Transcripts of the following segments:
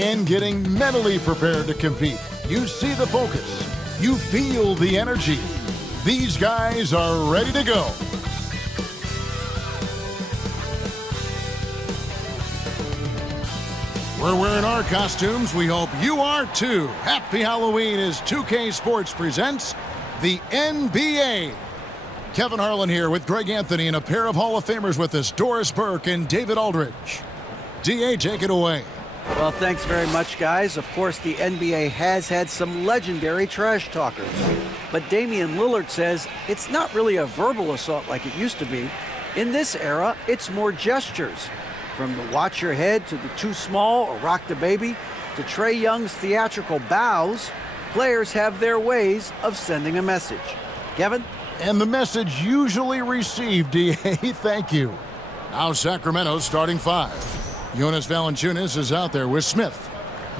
and getting mentally prepared to compete. You see the focus. You feel the energy. These guys are ready to go. We're wearing our costumes. We hope you are too. Happy Halloween as 2K Sports presents the NBA. Kevin Harlan here with Greg Anthony and a pair of Hall of Famers with us, Doris Burke and David Aldridge. DA, take it away. Well, thanks very much, guys. Of course, the NBA has had some legendary trash talkers. But Damian Lillard says it's not really a verbal assault like it used to be. In this era, it's more gestures. From the watch your head to the too small or rock the baby to Trae Young's theatrical bows, players have their ways of sending a message. Kevin? And the message usually received, DA, thank you. Now Sacramento's starting five. Jonas Valanciunas is out there with Smith.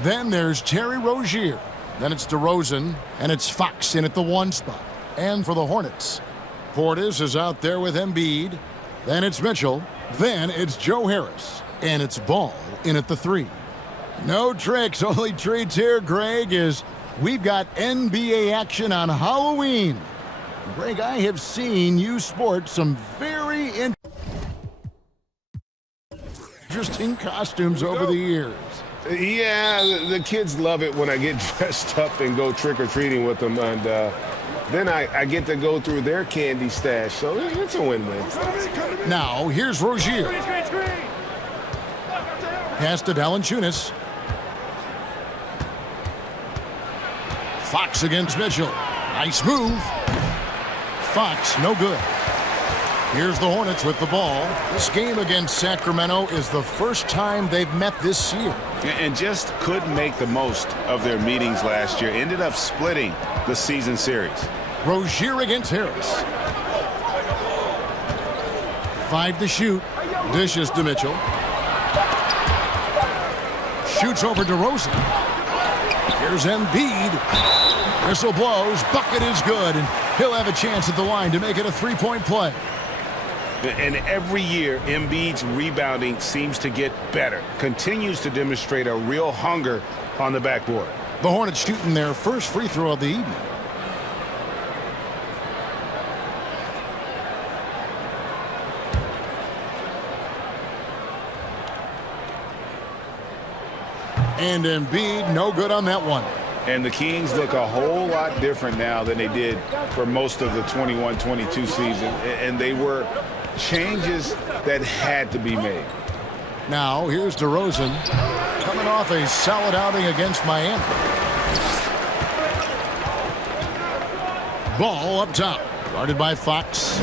Then there's Terry Rozier. Then it's DeRozan, and it's Fox in at the one spot. And for the Hornets, Portis is out there with Embiid. Then it's Mitchell. Then it's Joe Harris. And it's Ball in at the three. No tricks, only treats here, Greg, is we've got NBA action on Halloween. Greg, I have seen you sport some very interesting costumes over the years. Yeah, the kids love it when I get dressed up and go trick-or-treating with them. And then I get to go through their candy stash. So it's a win-win. Now, here's Rozier. Pass to Valanciunas. Fox against Mitchell. Nice move. Fox, no good. Here's the Hornets with the ball. This game against Sacramento is the first time they've met this year. And just couldn't make the most of their meetings last year. Ended up splitting the season series. Rozier against Harris. 5 to shoot. Dishes to Mitchell. Shoots over to DeRozan. Here's Embiid. Whistle blows. Bucket is good. And he'll have a chance at the line to make it a three-point play. And every year, Embiid's rebounding seems to get better. Continues to demonstrate a real hunger on the backboard. The Hornets shooting their first free throw of the evening. And Embiid, no good on that one. And the Kings look a whole lot different now than they did for most of the 21-22 season. And they were changes that had to be made. Now, here's DeRozan coming off a solid outing against Miami. Ball up top, guarded by Fox.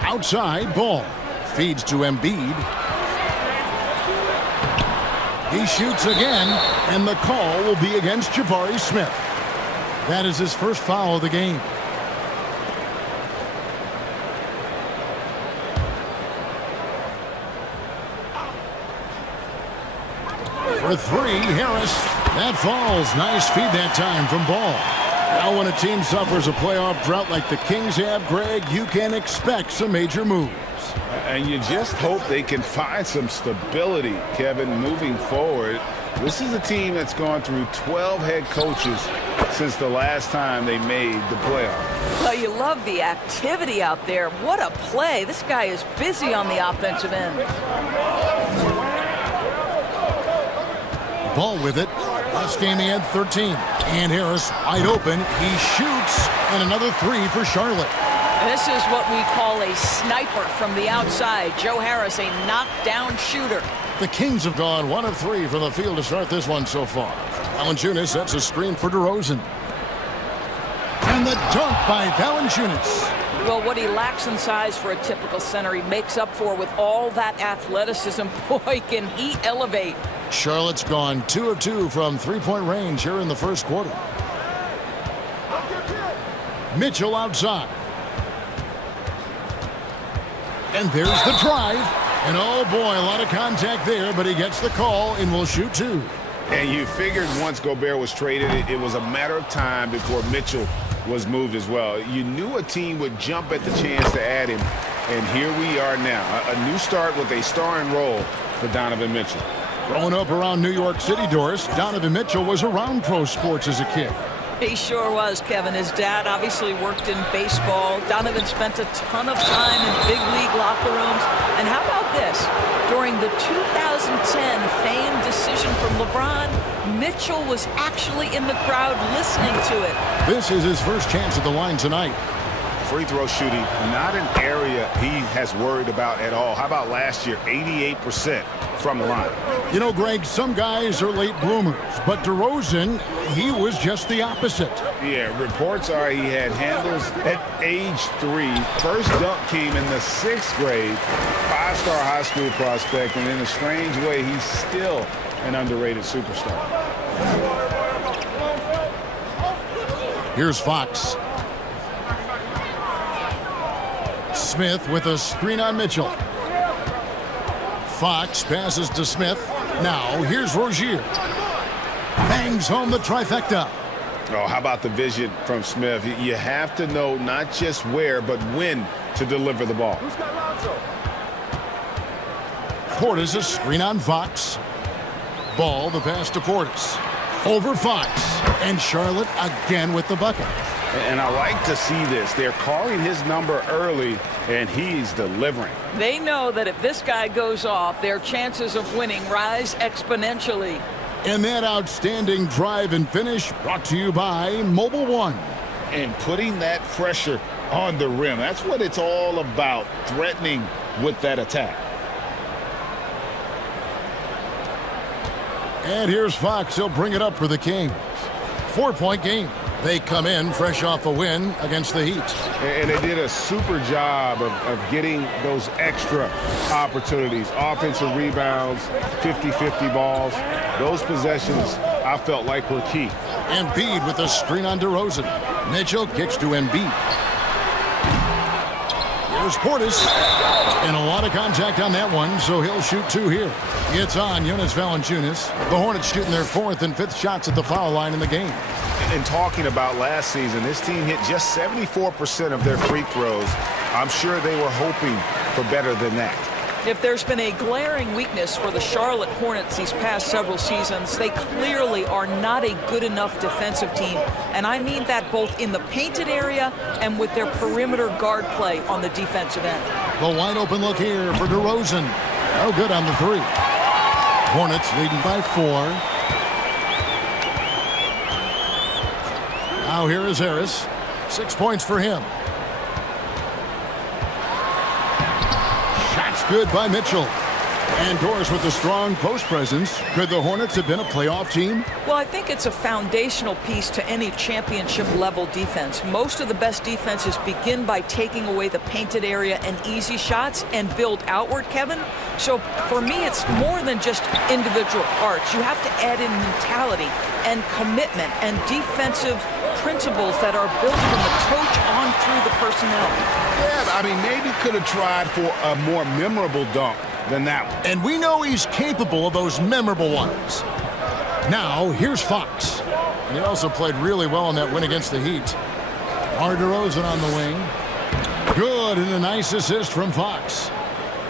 Outside, Ball feeds to Embiid. He shoots again, and the call will be against Jabari Smith. That is his first foul of the game. For three, Harris. That falls. Nice feed that time from Ball. Now when a team suffers a playoff drought like the Kings have, Greg, you can expect some major moves. And you just hope they can find some stability, Kevin, moving forward. This is a team that's gone through 12 head coaches since the last time they made the playoff. Well, you love the activity out there. What a play. This guy is busy on the offensive end. Ball with it. Last game he had 13. And Harris wide open. He shoots. And another three for Charlotte. This is what we call a sniper from the outside. Joe Harris, a knockdown shooter. The Kings have gone 1 of 3 from the field to start this one so far. Valanciunas sets a screen for DeRozan. And the dunk by Valanciunas. Well, what he lacks in size for a typical center, he makes up for with all that athleticism. Boy, can he elevate. Charlotte's gone 2 of 2 from three-point range here in the first quarter. Mitchell outside. And there's the drive. And oh boy, a lot of contact there, but he gets the call and will shoot two. And you figured once Gobert was traded, it was a matter of time before Mitchell was moved as well. You knew a team would jump at the chance to add him, and here we are now. A new start with a starring role for Donovan Mitchell. Growing up around New York City, Doris, Donovan Mitchell was around pro sports as a kid. He sure was, Kevin. His dad obviously worked in baseball. Donovan spent a ton of time in big league locker rooms. And how about this? During the 2010 famed decision from LeBron, Mitchell was actually in the crowd listening to it. This is his first chance at the line tonight. Free throw shooting, not an area he has worried about at all. How about last year, 88% from the line? You know, Greg, some guys are late bloomers, but DeRozan, he was just the opposite. Yeah, reports are he had handles at age 3. First dunk came in the 6th grade. 5-star high school prospect, and in a strange way, he's still an underrated superstar. Here's Fox. Smith with a screen on Mitchell. Fox passes to Smith. Now here's Rozier. Bangs home the trifecta. Oh, how about the vision from Smith? You have to know not just where, but when to deliver the ball. Portis a screen on Fox. Ball, the pass to Portis. Over Fox. And Charlotte again with the bucket. And I like to see this. They're calling his number early, and he's delivering. They know that if this guy goes off, their chances of winning rise exponentially. And that outstanding drive and finish brought to you by Mobile One. And putting that pressure on the rim. That's what it's all about, threatening with that attack. And here's Fox. He'll bring it up for the Kings. 4-point game. They come in fresh off a win against the Heat. And they did a super job of getting those extra opportunities. Offensive rebounds, 50-50 balls. Those possessions, I felt like, were key. Embiid with a screen on DeRozan. Mitchell kicks to Embiid. Here's Portis. And a lot of contact on that one, so he'll shoot 2 here. It's on Jonas Valanciunas. The Hornets shooting their 4th and 5th shots at the foul line in the game. And talking about last season, this team hit just 74% of their free throws. I'm sure they were hoping for better than that. If there's been a glaring weakness for the Charlotte Hornets these past several seasons, they clearly are not a good enough defensive team. And I mean that both in the painted area and with their perimeter guard play on the defensive end. The wide open look here for DeRozan. No good on the 3. Hornets leading by 4. Now here is Harris. 6 points for him. Shots good by Mitchell. And Doris with a strong post presence. Could the Hornets have been a playoff team? Well, I think it's a foundational piece to any championship level defense. Most of the best defenses begin by taking away the painted area and easy shots and build outward, Kevin. So for me, it's more than just individual parts. You have to add in mentality and commitment and defensive principles that are built from the coach on through the personnel. Yeah, I mean, maybe could have tried for a more memorable dunk than that one. And we know he's capable of those memorable ones. Now, here's Fox. And he also played really well in that win against the Heat. DeRozan on the wing. Good, and a nice assist from Fox.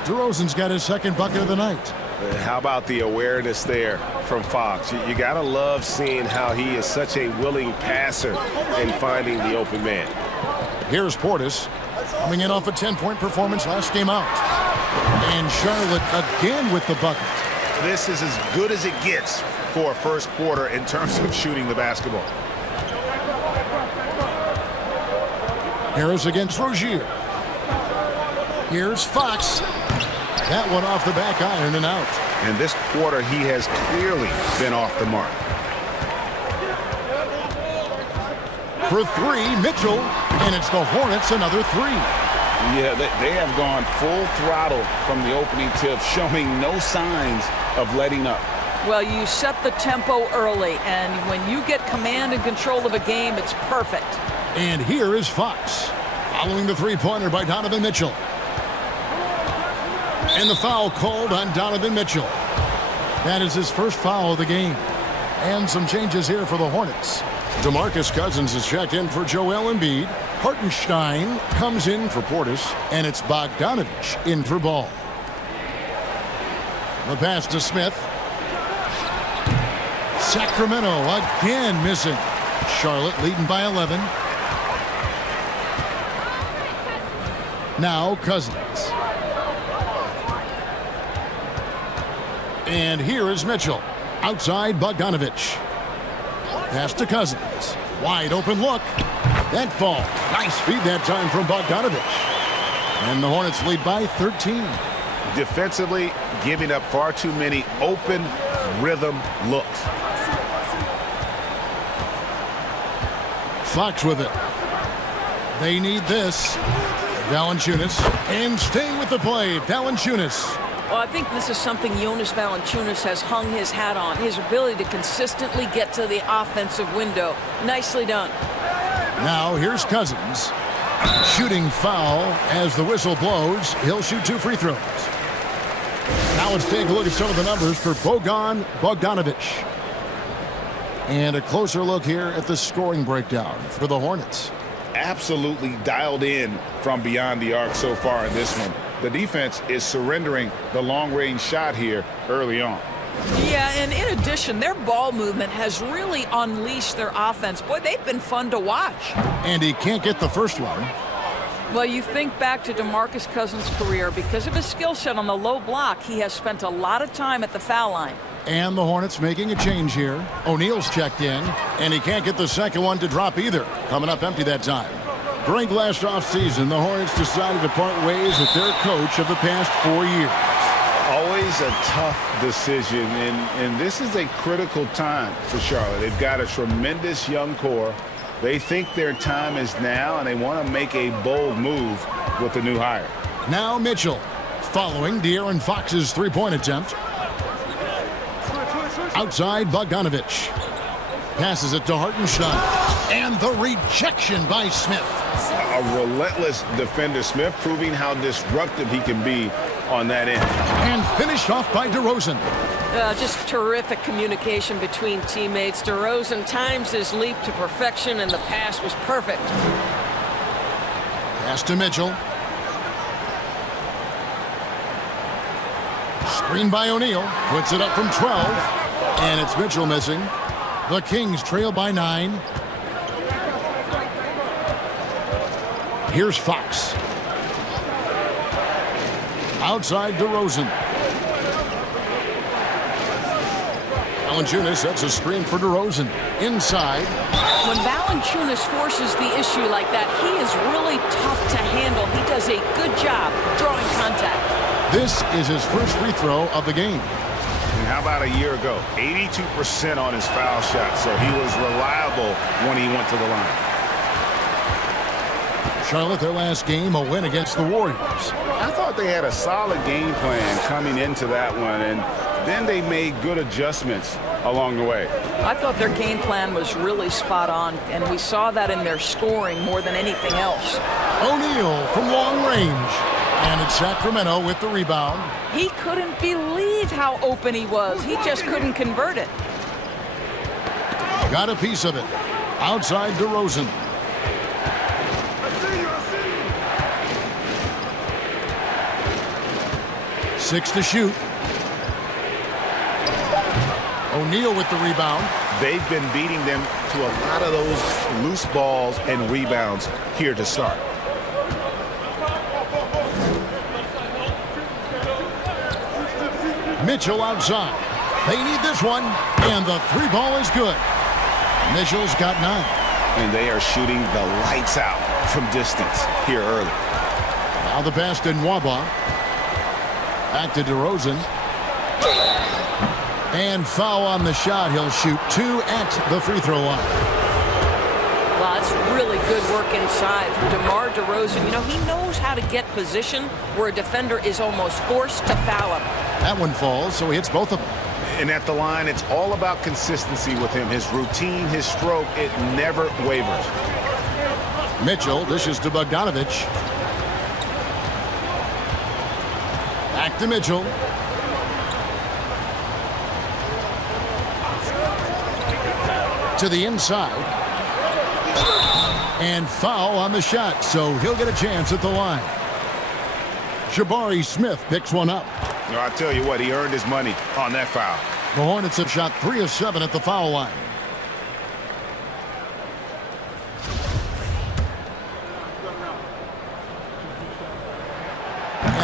DeRozan's got his 2nd bucket of the night. How about the awareness there from Fox? You got to love seeing how he is such a willing passer and finding the open man. Here's Portis, coming in off a 10-point performance last game out. And Charlotte again with the bucket. This is as good as it gets for a first quarter in terms of shooting the basketball. Harris against Rozier. Here's Fox. That one off the back iron and out. And this quarter, he has clearly been off the mark. For 3, Mitchell. And it's the Hornets another 3. Yeah, they have gone full throttle from the opening tip, showing no signs of letting up. Well, you set the tempo early, and when you get command and control of a game, it's perfect. And here is Fox, following the 3-pointer by Donovan Mitchell. And the foul called on Donovan Mitchell. That is his first foul of the game. And some changes here for the Hornets. DeMarcus Cousins is checked in for Joel Embiid. Hartenstein comes in for Portis. And it's Bogdanovich in for Ball. The pass to Smith. Sacramento again missing. Charlotte leading by 11. Now Cousins. And here is Mitchell. Outside Bogdanovich. Pass to Cousins. Wide open look. That fall. Nice feed that time from Bogdanovich. And the Hornets lead by 13. Defensively, giving up far too many open rhythm looks. Fox with it. They need this. Valanciunas. And staying with the play, Valanciunas. Well, I think this is something Jonas Valanciunas has hung his hat on, his ability to consistently get to the offensive window. Nicely done. Now here's Cousins. Shooting foul as the whistle blows. He'll shoot 2 free throws. Now let's take a look at some of the numbers for Bogdanovich. And a closer look here at the scoring breakdown for the Hornets. Absolutely dialed in from beyond the arc so far in this one. The defense is surrendering the long-range shot here early on. Yeah, and in addition, their ball movement has really unleashed their offense. Boy, they've been fun to watch. And he can't get the first one. Well, you think back to DeMarcus Cousins' career. Because of his skill set on the low block, he has spent a lot of time at the foul line. And the Hornets making a change here. O'Neal's checked in, and he can't get the second one to drop either. Coming up empty that time. During last offseason, the Hornets decided to part ways with their coach of the past 4 years. Always a tough decision, and this is a critical time for Charlotte. They've got a tremendous young core. They think their time is now, and they want to make a bold move with the new hire. Now Mitchell, following De'Aaron Fox's three-point attempt. Outside Bogdanovich. Passes it to Hartenstein. And the rejection by Smith. A relentless defender, Smith, proving how disruptive he can be on that end. And finished off by DeRozan. Just terrific communication between teammates. DeRozan times his leap to perfection, and the pass was perfect. Pass to Mitchell. Screen by O'Neal. Puts it up from 12. And it's Mitchell missing. The Kings trail by 9. Here's Fox. Outside DeRozan. Valanciunas sets a screen for DeRozan. Inside. When Valanciunas forces the issue like that, he is really tough to handle. He does a good job drawing contact. This is his first free throw of the game. And how about a year ago? 82% on his foul shot, so he was reliable when he went to the line. Charlotte, their last game, a win against the Warriors. I thought they had a solid game plan coming into that one, and then they made good adjustments along the way. I thought their game plan was really spot on, and we saw that in their scoring more than anything else. O'Neal from long range. And it's Sacramento with the rebound. He couldn't believe how open he was. He just couldn't convert it. Got a piece of it. Outside DeRozan. Six to shoot. O'Neal with the rebound. They've been beating them to a lot of those loose balls and rebounds here to start. Mitchell outside. They need this one, and the three ball is good. Mitchell's got 9. And they are shooting the lights out from distance here early. Now the pass to Nwaba. Back to DeRozan. And foul on the shot. He'll shoot 2 at the free throw line. Wow, that's really good work inside from DeMar DeRozan. You know, he knows how to get position where a defender is almost forced to foul him. That one falls, so he hits both of them. And at the line, it's all about consistency with him. His routine, his stroke, it never wavers. Mitchell dishes to Bogdanovich. Back to Mitchell. To the inside. And foul on the shot, so he'll get a chance at the line. Jabari Smith picks one up. No, I tell you what, he earned his money on that foul. The Hornets have shot 3 of 7 at the foul line.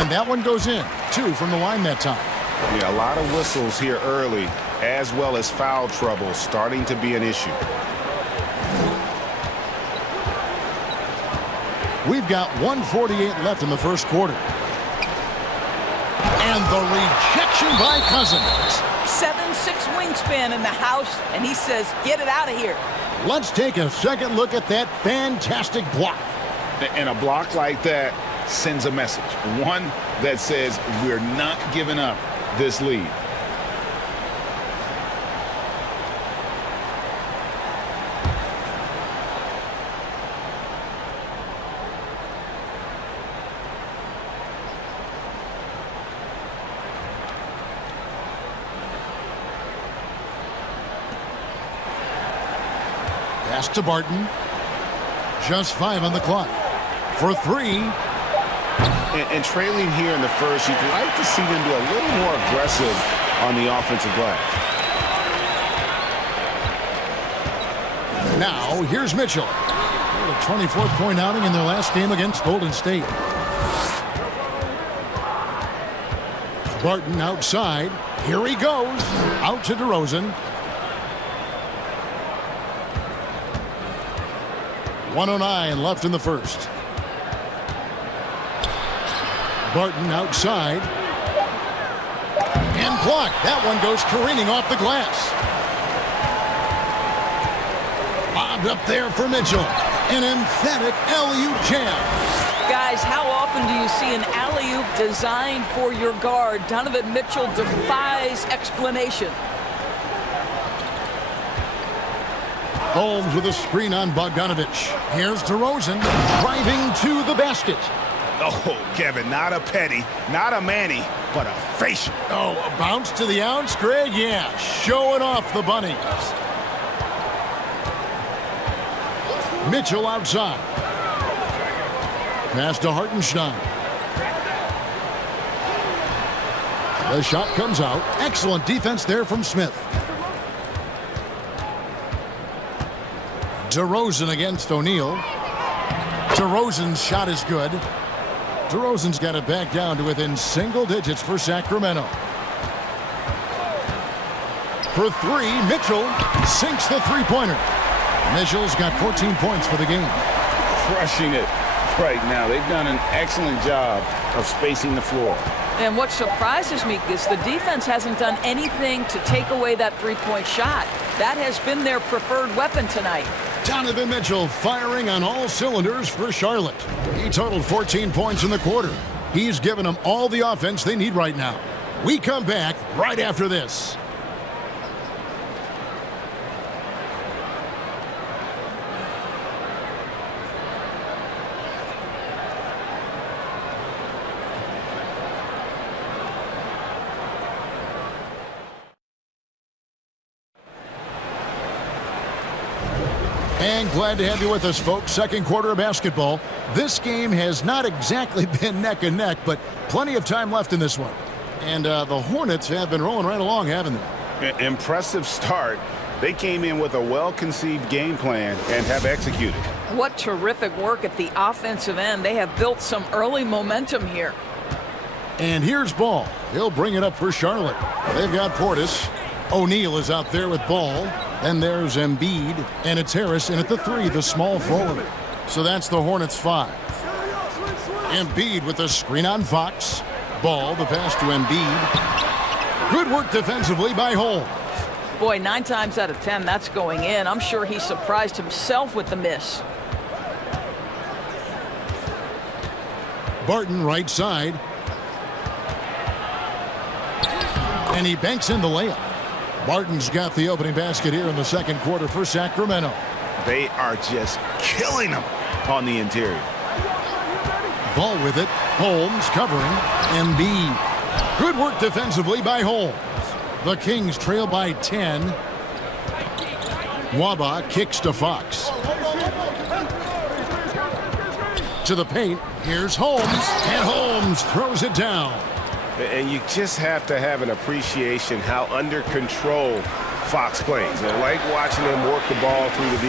And that one goes in. 2 from the line that time. Yeah, a lot of whistles here early, as well as foul trouble starting to be an issue. We've got 1:48 left in the first quarter. And the rejection by Cousins. 7'6" wingspan in the house, and he says, get it out of here. Let's take a second look at that fantastic block. And a block like that sends a message. One that says we're not giving up this lead. Pass to Barton. Just 5 on the clock. For 3. And trailing here in the first, you'd like to see them be a little more aggressive on the offensive glass. Now, here's Mitchell. They had a 24-point outing in their last game against Golden State. Barton outside. Here he goes. Out to DeRozan. 1:09 left in the first. Barton outside. And blocked. That one goes careening off the glass. Bobbed up there for Mitchell. An emphatic alley-oop jam. Guys, how often do you see an alley-oop designed for your guard? Donovan Mitchell defies explanation. Holmes with a screen on Bogdanovich. Here's DeRozan driving to the basket. Oh, Kevin, not a petty, not a Manny, but a facial. Oh, a bounce to the ounce, Greg? Yeah, showing off the bunnies. Mitchell outside. Pass to Hartenstein. The shot comes out. Excellent defense there from Smith. DeRozan against O'Neal. DeRozan's shot is good. DeRozan's got it back down to within single digits for Sacramento. For 3, Mitchell sinks the three-pointer. Mitchell's got 14 points for the game. Crushing it right now. They've done an excellent job of spacing the floor. And what surprises me is the defense hasn't done anything to take away that three-point shot. That has been their preferred weapon tonight. Donovan Mitchell firing on all cylinders for Charlotte. He totaled 14 points in the quarter. He's given them all the offense they need right now. We come back right after this. And glad to have you with us, folks. Second quarter of basketball. This game has not exactly been neck and neck, but plenty of time left in this one. And the Hornets have been rolling right along, haven't they? Impressive start. They came in with a well-conceived game plan and have executed. What terrific work at the offensive end. They have built some early momentum here. And here's Ball. He'll bring it up for Charlotte. They've got Portis. O'Neal is out there with Ball. Then there's Embiid, and it's Harris in at the 3, the small forward. So that's the Hornets 5. Embiid with the screen on Fox. Ball, the pass to Embiid. Good work defensively by Holmes. Boy, 9 times out of 10, that's going in. I'm sure he surprised himself with the miss. Barton right side. And he banks in the layup. Barton's got the opening basket here in the second quarter for Sacramento. They are just killing them on the interior. Ball with it. Holmes covering. Embiid. Good work defensively by Holmes. The Kings trail by 10. Waba kicks to Fox. To the paint. Here's Holmes. And Holmes throws it down. And you just have to have an appreciation how under control Fox plays. I like watching them work the ball through the D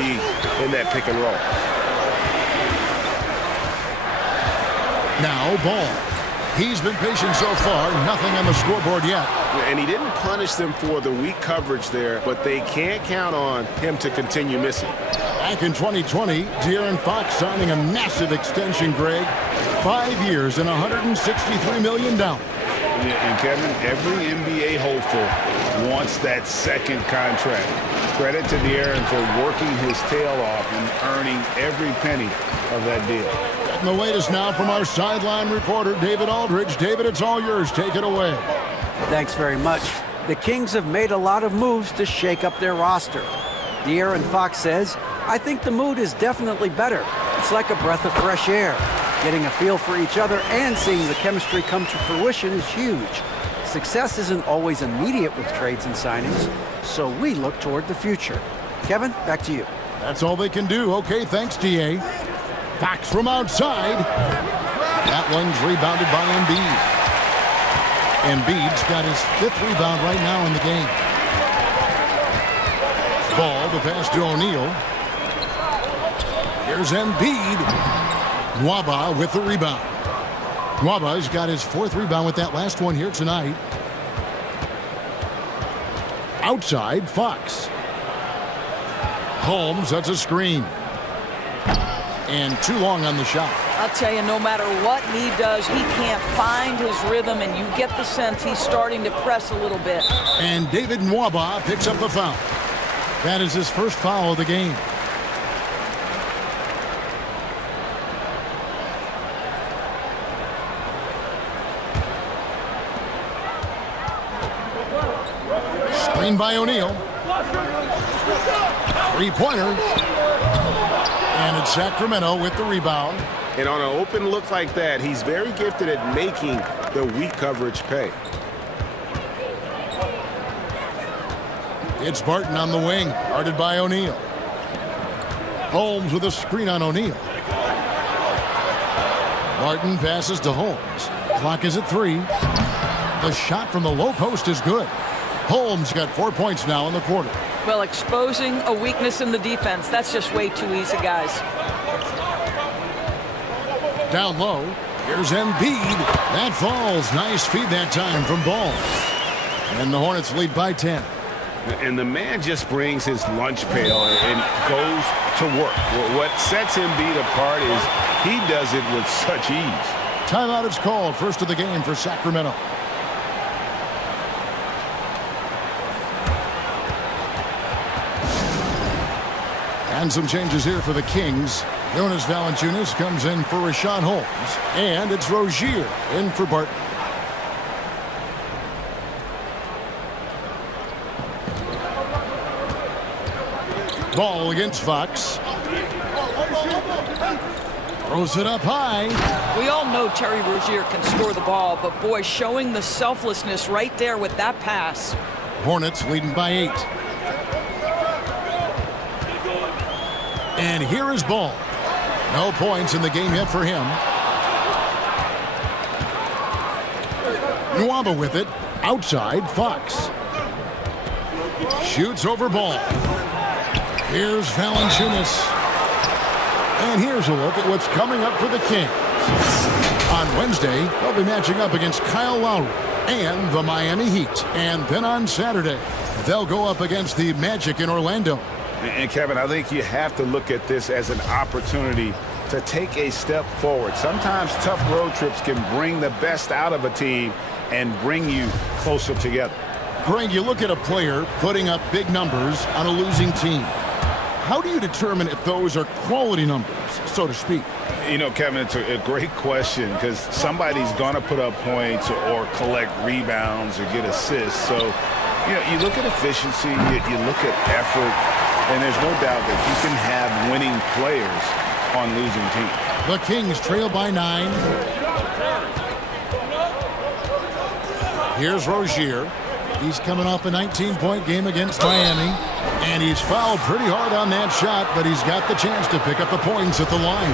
in that pick and roll. Now Ball. He's been patient so far. Nothing on the scoreboard yet. And he didn't punish them for the weak coverage there, but they can't count on him to continue missing. Back in 2020, De'Aaron Fox signing a massive extension, Greg. 5 years and $163 million. And Kevin, every NBA hopeful wants that second contract. Credit to De'Aaron for working his tail off and earning every penny of that deal. And the latest now from our sideline reporter, David Aldridge. David, it's all yours. Take it away. Thanks very much. The Kings have made a lot of moves to shake up their roster. De'Aaron Fox says, "I think the mood is definitely better. It's like a breath of fresh air. Getting a feel for each other and seeing the chemistry come to fruition is huge. Success isn't always immediate with trades and signings, so we look toward the future." Kevin, back to you. That's all they can do. Okay, thanks, D.A. Fox from outside. That one's rebounded by Embiid. Embiid's got his 5th rebound right now in the game. Ball to pass to O'Neal. Here's Embiid. Nwaba with the rebound. Nwaba's got his 4th rebound with that last one here tonight. Outside, Fox. Holmes, that's a screen. And too long on the shot. I'll tell you, no matter what he does, he can't find his rhythm, and you get the sense he's starting to press a little bit. And David Nwaba picks up the foul. That is his first foul of the game. Screen by O'Neal. Three-pointer. And it's Sacramento with the rebound. And on an open look like that, he's very gifted at making the weak coverage pay. It's Barton on the wing, guarded by O'Neal. Holmes with a screen on O'Neal. Barton passes to Holmes. Clock is at 3. The shot from the low post is good. Holmes got 4 points now in the quarter. Well, exposing a weakness in the defense, that's just way too easy, guys. Down low, here's Embiid. That falls. Nice feed that time from Ball. And the Hornets lead by 10. And the man just brings his lunch pail and goes to work. What sets Embiid apart is he does it with such ease. Timeout is called. First of the game for Sacramento. And some changes here for the Kings. Jonas Valanciunas comes in for Rashawn Holmes. And it's Rozier in for Barton. Ball against Fox. Throws it up high. We all know Terry Rozier can score the ball, but boy, showing the selflessness right there with that pass. Hornets leading by 8. And here is Ball. No points in the game yet for him. Nwaba with it. Outside, Fox. Shoots over Ball. Here's Valanciunas. And here's a look at what's coming up for the Kings. On Wednesday, they'll be matching up against Kyle Lowry and the Miami Heat. And then on Saturday, they'll go up against the Magic in Orlando. And Kevin, I think you have to look at this as an opportunity to take a step forward. Sometimes tough road trips can bring the best out of a team and bring you closer together. Greg, you look at a player putting up big numbers on a losing team. How do you determine if those are quality numbers, so to speak? You know, Kevin, it's a great question because somebody's going to put up points or collect rebounds or get assists. So, you know, you look at efficiency, you look at effort, and there's no doubt that you can have winning players on losing teams. The Kings trail by 9. Here's Rozier. He's coming off a 19-point game against Miami, and he's fouled pretty hard on that shot, but he's got the chance to pick up the points at the line.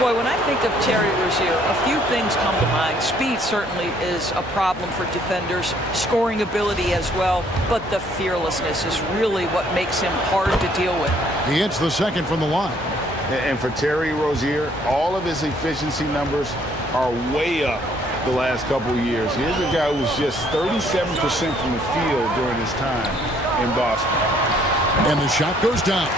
Boy, when I think of Terry Rozier, a few things come to mind. Speed certainly is a problem for defenders, scoring ability as well, but the fearlessness is really what makes him hard to deal with. He hits the second from the line. And for Terry Rozier, all of his efficiency numbers are way up the last couple of years. Here's a guy who was just 37% from the field during his time in Boston. And the shot goes down.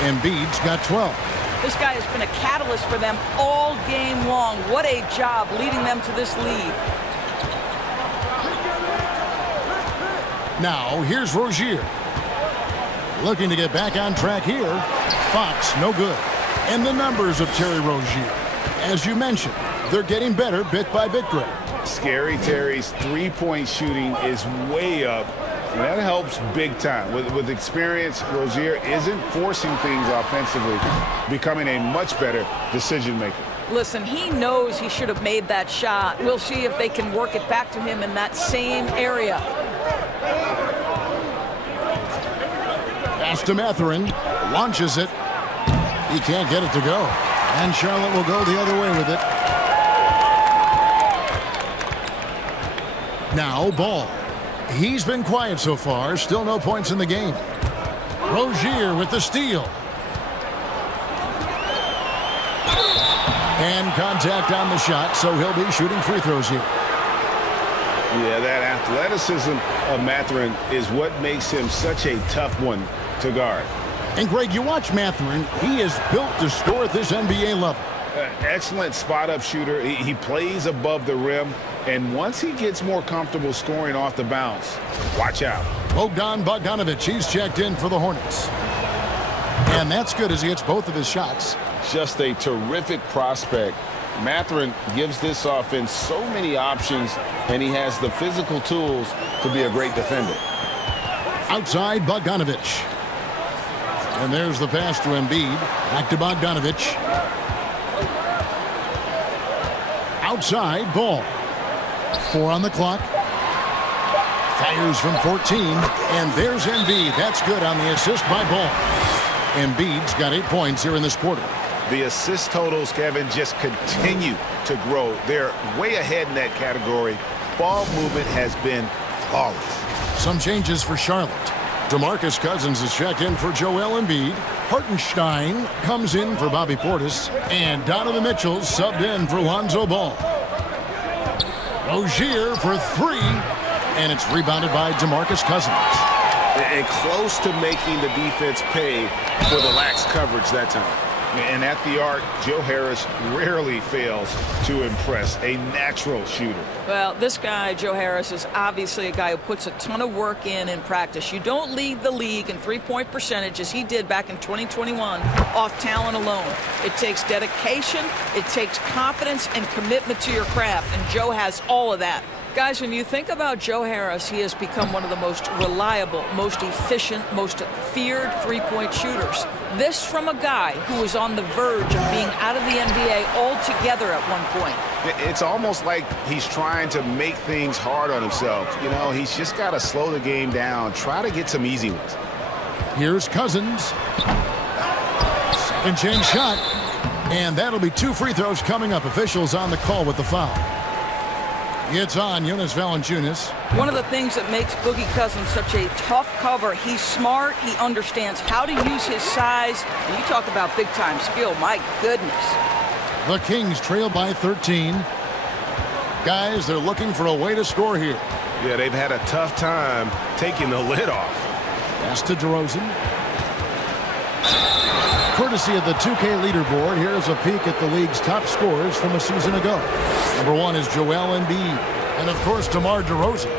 Embiid's got 12. This guy has been a catalyst for them all game long. What a job leading them to this lead. Now, here's Rozier. Looking to get back on track here. Fox, no good. And the numbers of Terry Rozier. As you mentioned, they're getting better bit by bit, Greg. Scary Terry's three-point shooting is way up. And that helps big time. With experience, Rozier isn't forcing things offensively, becoming a much better decision maker. Listen, he knows he should have made that shot. We'll see if they can work it back to him in that same area. Pass to Mathurin. Launches it. He can't get it to go. And Charlotte will go the other way with it. Now, Ball. He's been quiet so far. Still no points in the game. Rozier with the steal. And contact on the shot, so he'll be shooting free throws here. Yeah, that athleticism of Mathurin is what makes him such a tough one to guard. And, Greg, you watch Mathurin. He is built to score at this NBA level. Excellent spot-up shooter. He plays above the rim. And once he gets more comfortable scoring off the bounce, watch out. Bogdan Bogdanovic, he's checked in for the Hornets. And that's good as he hits both of his shots. Just a terrific prospect. Mathurin gives this offense so many options, and he has the physical tools to be a great defender. Outside, Bogdanovic. And there's the pass to Embiid. Back to Bogdanovic. Outside, Ball. 4 on the clock. Fires from 14. And there's Embiid. That's good on the assist by Ball. Embiid's got 8 points here in this quarter. The assist totals, Kevin, just continue to grow. They're way ahead in that category. Ball movement has been flawless. Some changes for Charlotte. DeMarcus Cousins is checked in for Joel Embiid. Hartenstein comes in for Bobby Portis. And Donovan Mitchell subbed in for Lonzo Ball. Rozier for 3. And it's rebounded by DeMarcus Cousins. And close to making the defense pay for the lax coverage that time. And at the arc, Joe Harris rarely fails to impress. A natural shooter. Well, this guy, Joe Harris, is obviously a guy who puts a ton of work in practice. You don't lead the league in three-point percentage as he did back in 2021 off talent alone. It takes dedication, it takes confidence and commitment to your craft, and Joe has all of that. Guys, when you think about Joe Harris, he has become one of the most reliable, most efficient, most feared three-point shooters. This from a guy who was on the verge of being out of the NBA altogether at one point. It's almost like he's trying to make things hard on himself. You know, he's just got to slow the game down, try to get some easy ones. Here's Cousins. Second chance shot. And that'll be 2 free throws coming up. Officials on the call with the foul. It's on Jonas Valanciunas. One of the things that makes Boogie Cousins such a tough cover, he's smart, he understands how to use his size. And you talk about big-time skill, my goodness. The Kings trail by 13. Guys, they're looking for a way to score here. Yeah, they've had a tough time taking the lid off. Pass to DeRozan. Courtesy of the 2K leaderboard, here's a peek at the league's top scorers from a season ago. Number 1 is Joel Embiid. And, of course, DeMar DeRozan.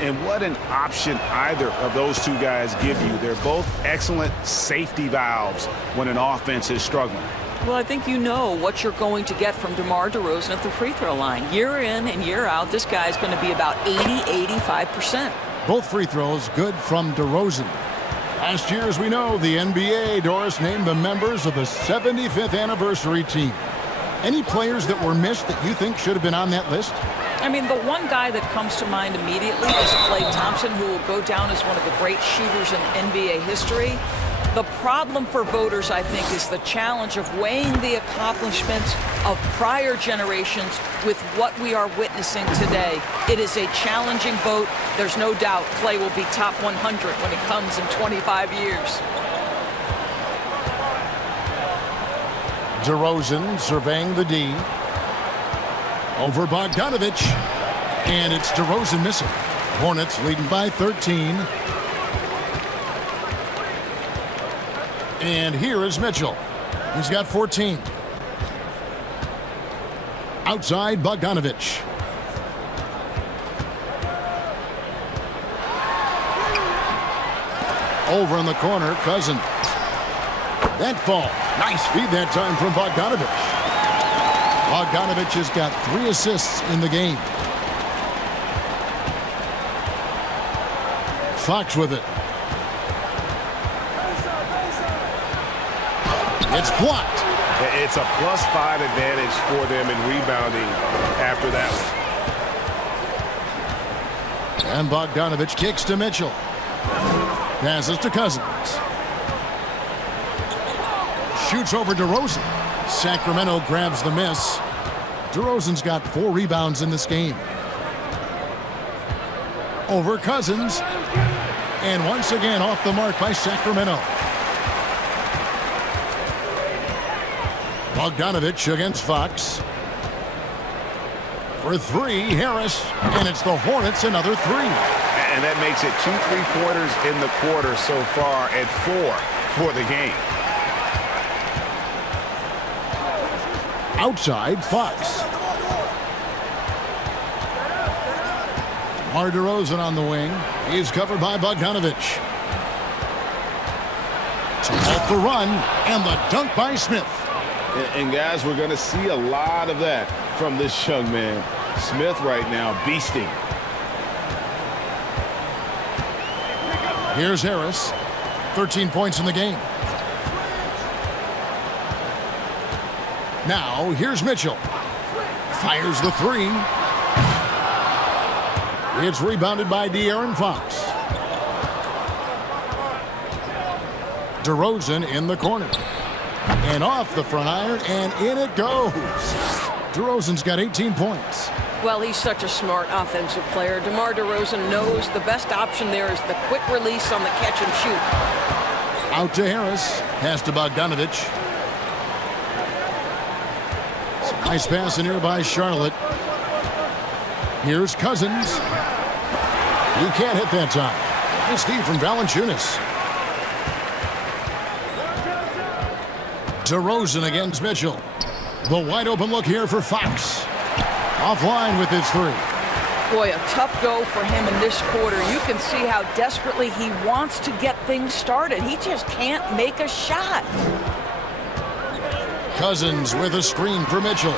And what an option either of those two guys give you. They're both excellent safety valves when an offense is struggling. Well, I think you know what you're going to get from DeMar DeRozan at the free throw line. Year in and year out, this guy's going to be about 80-85%. Both free throws good from DeRozan. Last year, as we know, the NBA, Doris, named the members of the 75th anniversary team. Any players that were missed that you think should have been on that list? I mean, the one guy that comes to mind immediately is Klay Thompson, who will go down as one of the great shooters in NBA history. The problem for voters, I think, is the challenge of weighing the accomplishments of prior generations with what we are witnessing today. It is a challenging vote. There's no doubt Klay will be top 100 when it comes in 25 years. DeRozan surveying the D. Over Bogdanovich. And it's DeRozan missing. Hornets leading by 13. And here is Mitchell. He's got 14. Outside Bogdanovich. Over in the corner, Cousins. That fall. Nice feed that time from Bogdanovich. Bogdanovich has got 3 assists in the game. Fox with it. It's blocked. It's a +5 advantage for them in rebounding after that one. And Bogdanovich kicks to Mitchell. Passes to Cousins. Shoots over DeRozan. Sacramento grabs the miss. DeRozan's got 4 rebounds in this game. Over Cousins. And once again off the mark by Sacramento. Bogdanovich against Fox. For 3, Harris. And it's the Hornets another 3. And that makes it 2 3-pointers in the quarter so far and 4 for the game. Outside, Fox. DeMar DeRozan on the wing. He's covered by Bogdanovich. So off the run, and the dunk by Smith. And guys, we're going to see a lot of that from this young man. Smith right now beasting. Here's Harris. 13 points in the game. Now, here's Mitchell. Fires the 3. It's rebounded by De'Aaron Fox. DeRozan in the corner. And off the front iron, and in it goes. DeRozan's got 18 points. Well, he's such a smart offensive player. DeMar DeRozan knows the best option there is the quick release on the catch and shoot. Out to Harris. Pass to Bogdanovich. Nice pass in here by Charlotte. Here's Cousins. He can't hit that time. Nice D from Valanciunas. DeRozan against Mitchell. The wide open look here for Fox. Offline with his 3. Boy, a tough go for him in this quarter. You can see how desperately he wants to get things started. He just can't make a shot. Cousins with a screen for Mitchell.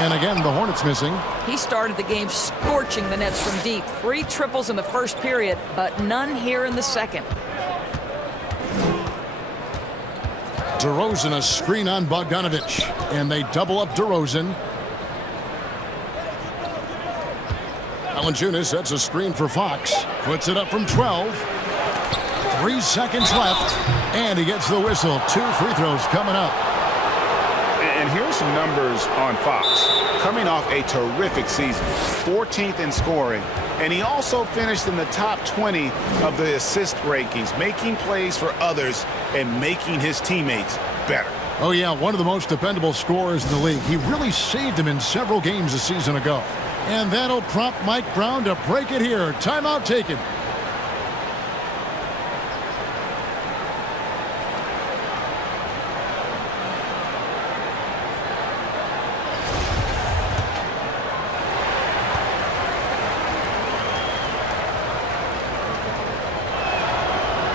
And again, the Hornets missing. He started the game scorching the Nets from deep. 3 triples in the first period, but none here in the second. DeRozan a screen on Bogdanovich. And they double up DeRozan. Valanciunas sets a screen for Fox. Puts it up from 12. 3 seconds left. And he gets the whistle. 2 free throws coming up. And here's some numbers on Fox. Coming off a terrific season. 14th in scoring. And he also finished in the top 20 of the assist rankings, making plays for others and making his teammates better. Oh, yeah, one of the most dependable scorers in the league. He really saved him in several games a season ago. And that'll prompt Mike Brown to break it here. Timeout taken.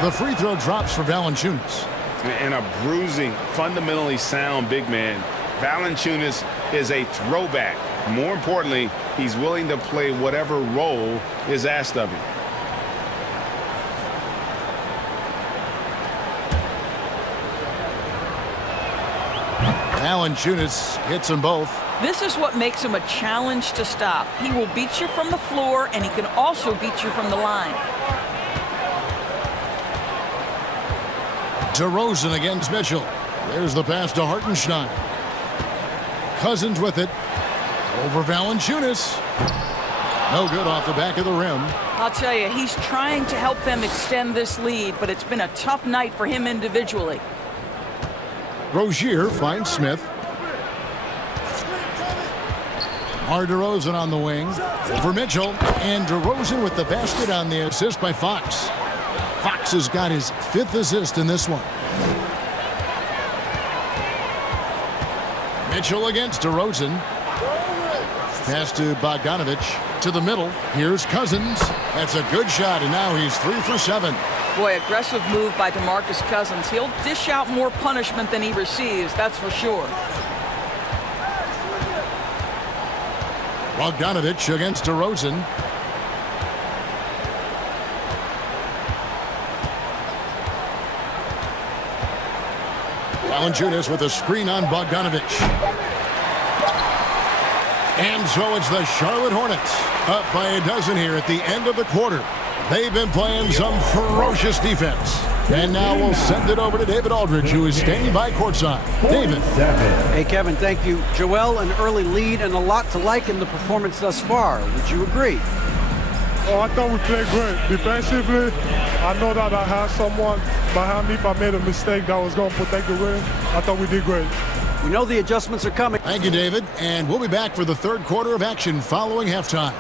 The free throw drops for Valanciunas. And a bruising, fundamentally sound big man. Valanciunas is a throwback. More importantly, he's willing to play whatever role is asked of him. Valanciunas hits them both. This is what makes him a challenge to stop. He will beat you from the floor, and he can also beat you from the line. DeRozan against Mitchell. There's the pass to Hartenstein. Cousins with it. Over Valanciunas. No good off the back of the rim. I'll tell you, he's trying to help them extend this lead, but it's been a tough night for him individually. Rozier finds Smith. DeRozan on the wing. Over Mitchell. And DeRozan with the basket on the assist by Fox. Fox has got his 5th assist in this one. Mitchell against DeRozan. Pass to Bogdanovich. To the middle. Here's Cousins. That's a good shot, and now he's 3 for 7. Boy, aggressive move by DeMarcus Cousins. He'll dish out more punishment than he receives, that's for sure. Bogdanovich against DeRozan. Valanciunas with a screen on Bogdanovich. And so it's the Charlotte Hornets up by a dozen here at the end of the quarter. They've been playing some ferocious defense. And now we'll send it over to David Aldridge, who is standing by courtside. David. Hey, Kevin, thank you. Joel, an early lead and a lot to like in the performance thus far. Would you agree? Oh, I thought we played great. Defensively, I know that I had someone behind me. If I made a mistake that was going to protect the rim, I thought we did great. We know the adjustments are coming. Thank you, David. And we'll be back for the third quarter of action following halftime.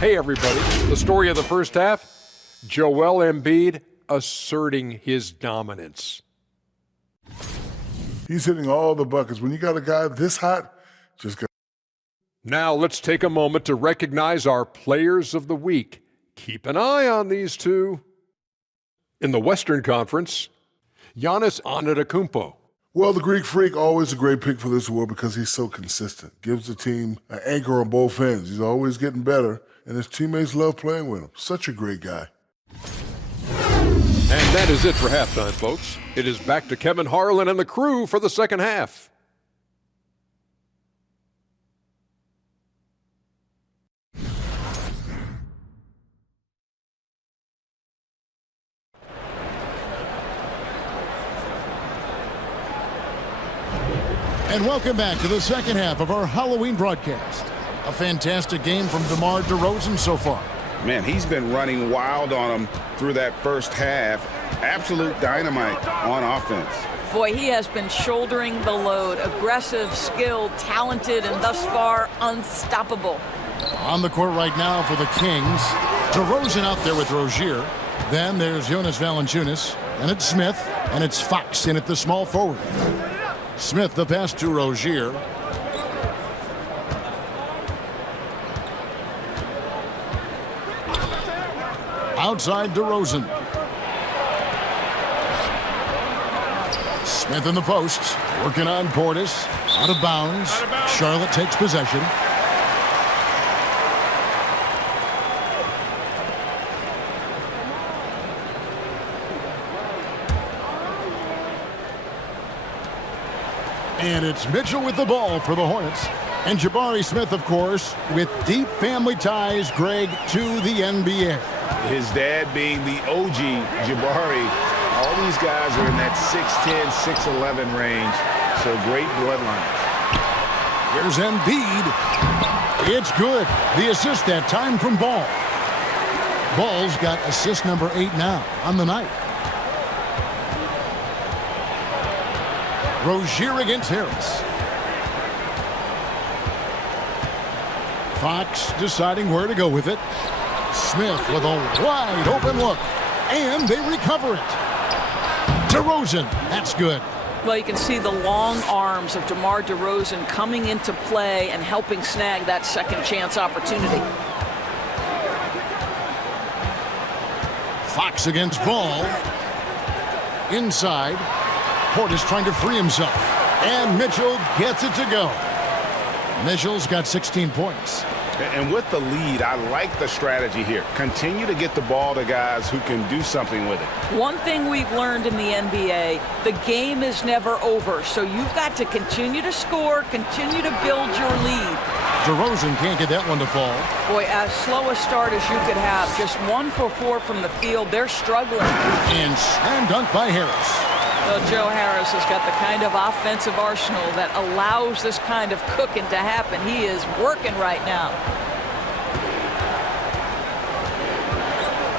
Hey, everybody. The story of the first half, Joel Embiid asserting his dominance. He's hitting all the buckets. When you got a guy this hot, just got. Now let's take a moment to recognize our players of the week. Keep an eye on these two. In the Western Conference, Giannis Antetokounmpo. Well, the Greek Freak, always a great pick for this award because he's so consistent. Gives the team an anchor on both ends. He's always getting better, and his teammates love playing with him. Such a great guy. And that is it for halftime, folks. It is back to Kevin Harlan and the crew for the second half. And welcome back to the second half of our Halloween broadcast. A fantastic game from DeMar DeRozan so far. Man, he's been running wild on him through that first half. Absolute dynamite on offense. Boy, he has been shouldering the load. Aggressive, skilled, talented, and thus far unstoppable. On the court right now for the Kings. DeRozan out there with Rozier. Then there's Jonas Valanciunas. And it's Smith. And it's Fox in at the small forward. Smith the pass to Rozier. Outside DeRozan. Smith in the post. Working on Portis. Out of bounds. Charlotte takes possession. And it's Mitchell with the ball for the Hornets. And Jabari Smith, of course, with deep family ties, Greg, to the NBA. His dad being the OG Jabari. All these guys are in that 6'10", 6'11" range. So great bloodlines. Here's Embiid. It's good. The assist that time from Ball. Ball's got assist number 8 now on the night. Rozier against Harris. Fox deciding where to go with it. Smith with a wide open look. And they recover it. DeRozan, that's good. Well, you can see the long arms of DeMar DeRozan coming into play and helping snag that second chance opportunity. Fox against Ball. Inside. Portis trying to free himself. And Mitchell gets it to go. Mitchell's got 16 points. And with the lead, I like the strategy here. Continue to get the ball to guys who can do something with it. One thing we've learned in the NBA, the game is never over. So you've got to continue to score, continue to build your lead. DeRozan can't get that one to fall. Boy, as slow a start as you could have. Just 1 for 4 from the field. They're struggling. And slam dunk by Harris. Well, Joe Harris has got the kind of offensive arsenal that allows this kind of cooking to happen. He is working right now.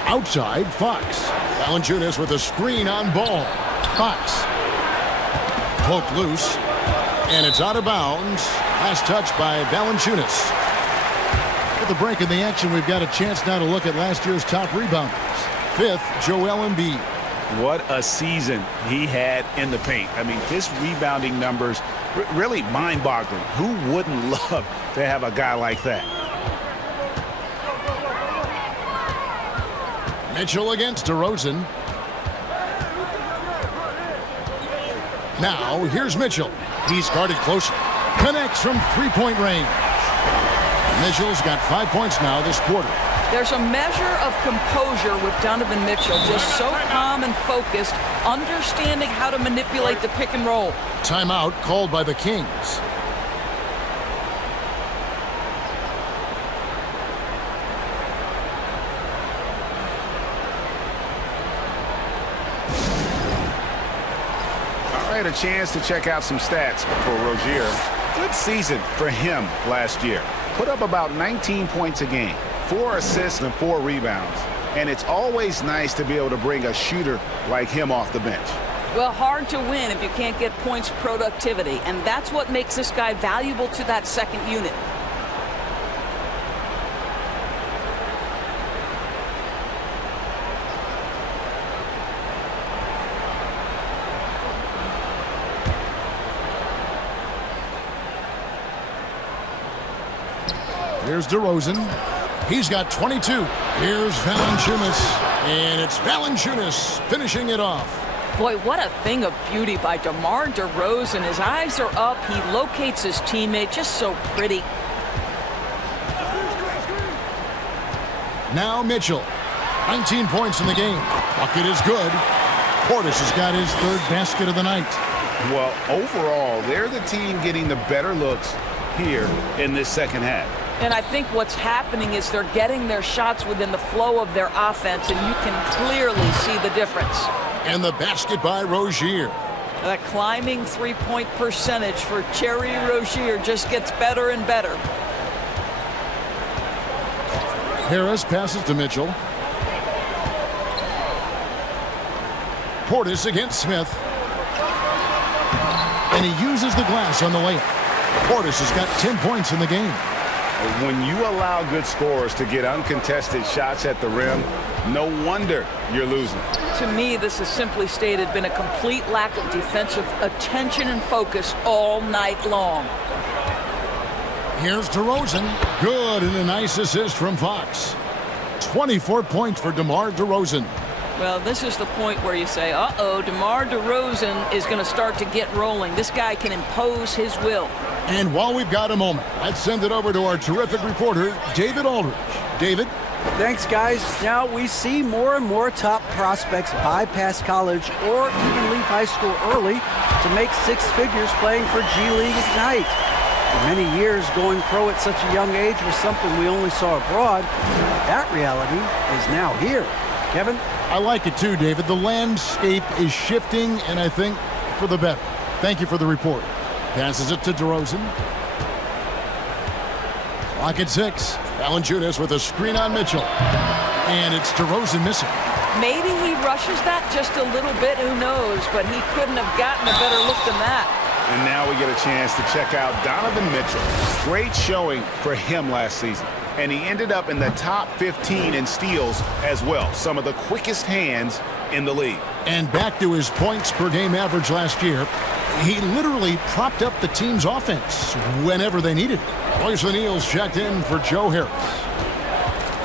Outside, Fox. Valanciunas with a screen on ball. Fox. Poked loose. And it's out of bounds. Last touch by Valanciunas. With the break in the action, we've got a chance now to look at last year's top rebounders. 5th, Joel Embiid. What a season he had in the paint. I mean, his rebounding numbers really mind-boggling. Who wouldn't love to have a guy like that? Mitchell against DeRozan. Now, here's Mitchell. He's guarded closer. Connects from three-point range. Mitchell's got 5 points now this quarter. There's a measure of composure with Donovan Mitchell, just so calm and focused, understanding how to manipulate the pick and roll. Timeout called by the Kings. All right, a chance to check out some stats for Rozier. Good season for him last year. Put up about 19 points a game. 4 assists and 4 rebounds. And it's always nice to be able to bring a shooter like him off the bench. Well, hard to win if you can't get points productivity, and that's what makes this guy valuable to that second unit. Here's DeRozan. He's got 22. Here's Valanciunas. And it's Valanciunas finishing it off. Boy, what a thing of beauty by DeMar DeRozan. His eyes are up. He locates his teammate. Just so pretty. Now Mitchell. 19 points in the game. Bucket is good. Portis has got his 3rd basket of the night. Well, overall, they're the team getting the better looks here in this second half. And I think what's happening is they're getting their shots within the flow of their offense, and you can clearly see the difference. And the basket by Rozier. That climbing three-point percentage for Terry Rozier just gets better and better. Harris passes to Mitchell. Portis against Smith. And he uses the glass on the layup. Portis has got 10 points in the game. When you allow good scorers to get uncontested shots at the rim, no wonder you're losing. To me, this has simply stated been a complete lack of defensive attention and focus all night long. Here's DeRozan. Good, and a nice assist from Fox. 24 points for DeMar DeRozan. Well, this is the point where you say, uh-oh, DeMar DeRozan is going to start to get rolling. This guy can impose his will. And while we've got a moment, let's send it over to our terrific reporter, David Aldridge. David? Thanks, guys. Now we see more and more top prospects bypass college or even leave high school early to make 6 figures playing for G League Ignite. For many years, going pro at such a young age was something we only saw abroad. That reality is now here. Kevin? I like it too, David. The landscape is shifting, and I think for the better. Thank you for the report. Passes it to DeRozan. Clock at 6. Valanciunas with a screen on Mitchell. And it's DeRozan missing. Maybe he rushes that just a little bit, who knows, but he couldn't have gotten a better look than that. And now we get a chance to check out Donovan Mitchell. Great showing for him last season. And he ended up in the top 15 in steals as well. Some of the quickest hands in the league. And back to his points per game average last year. He literally propped up the team's offense whenever they needed it. Royce O'Neal's checked in for Joe Harris.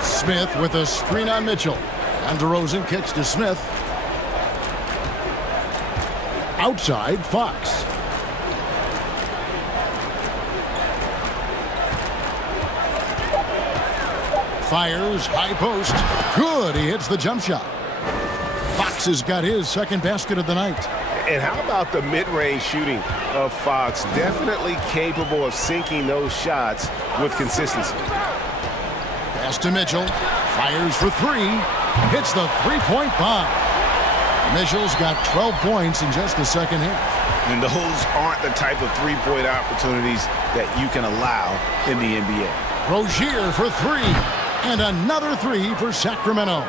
Smith with a screen on Mitchell. And DeRozan kicks to Smith. Outside, Fox. Fires, high post. Good, he hits the jump shot. Fox has got his second basket of the night. And how about the mid-range shooting of Fox? Definitely capable of sinking those shots with consistency. Pass to Mitchell. Fires for three. Hits the three-point bomb. Mitchell's got 12 points in just the second half. And those aren't the type of three-point opportunities that you can allow in the NBA. Rozier for three. And another three for Sacramento.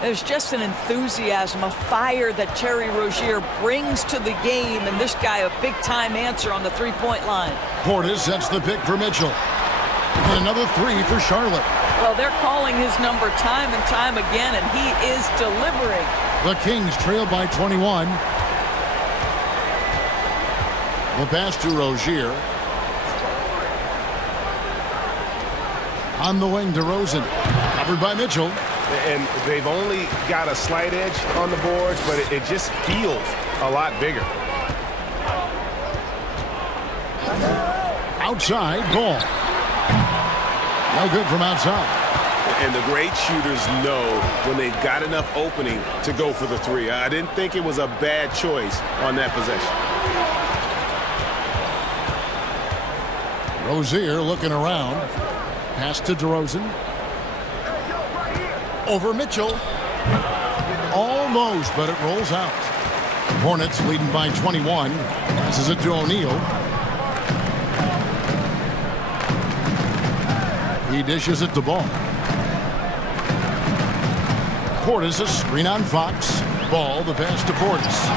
There's just an enthusiasm, a fire that Terry Rozier brings to the game, and this guy a big-time answer on the three-point line. Portis sets the pick for Mitchell. And another three for Charlotte. Well, they're calling his number time and time again, and he is delivering. The Kings trail by 21. The pass to Rozier. On the wing to Rosen. Covered by Mitchell. And they've only got a slight edge on the boards, but it just feels a lot bigger. Outside, ball. No good from outside. And the great shooters know when they've got enough opening to go for the three. I didn't think it was a bad choice on that possession. Rozier looking around. Pass to DeRozan. Over Mitchell. Almost, but it rolls out. Hornets leading by 21. Passes it to O'Neal. He dishes it to Ball. Portis, a screen on Fox. Ball, the pass to Portis.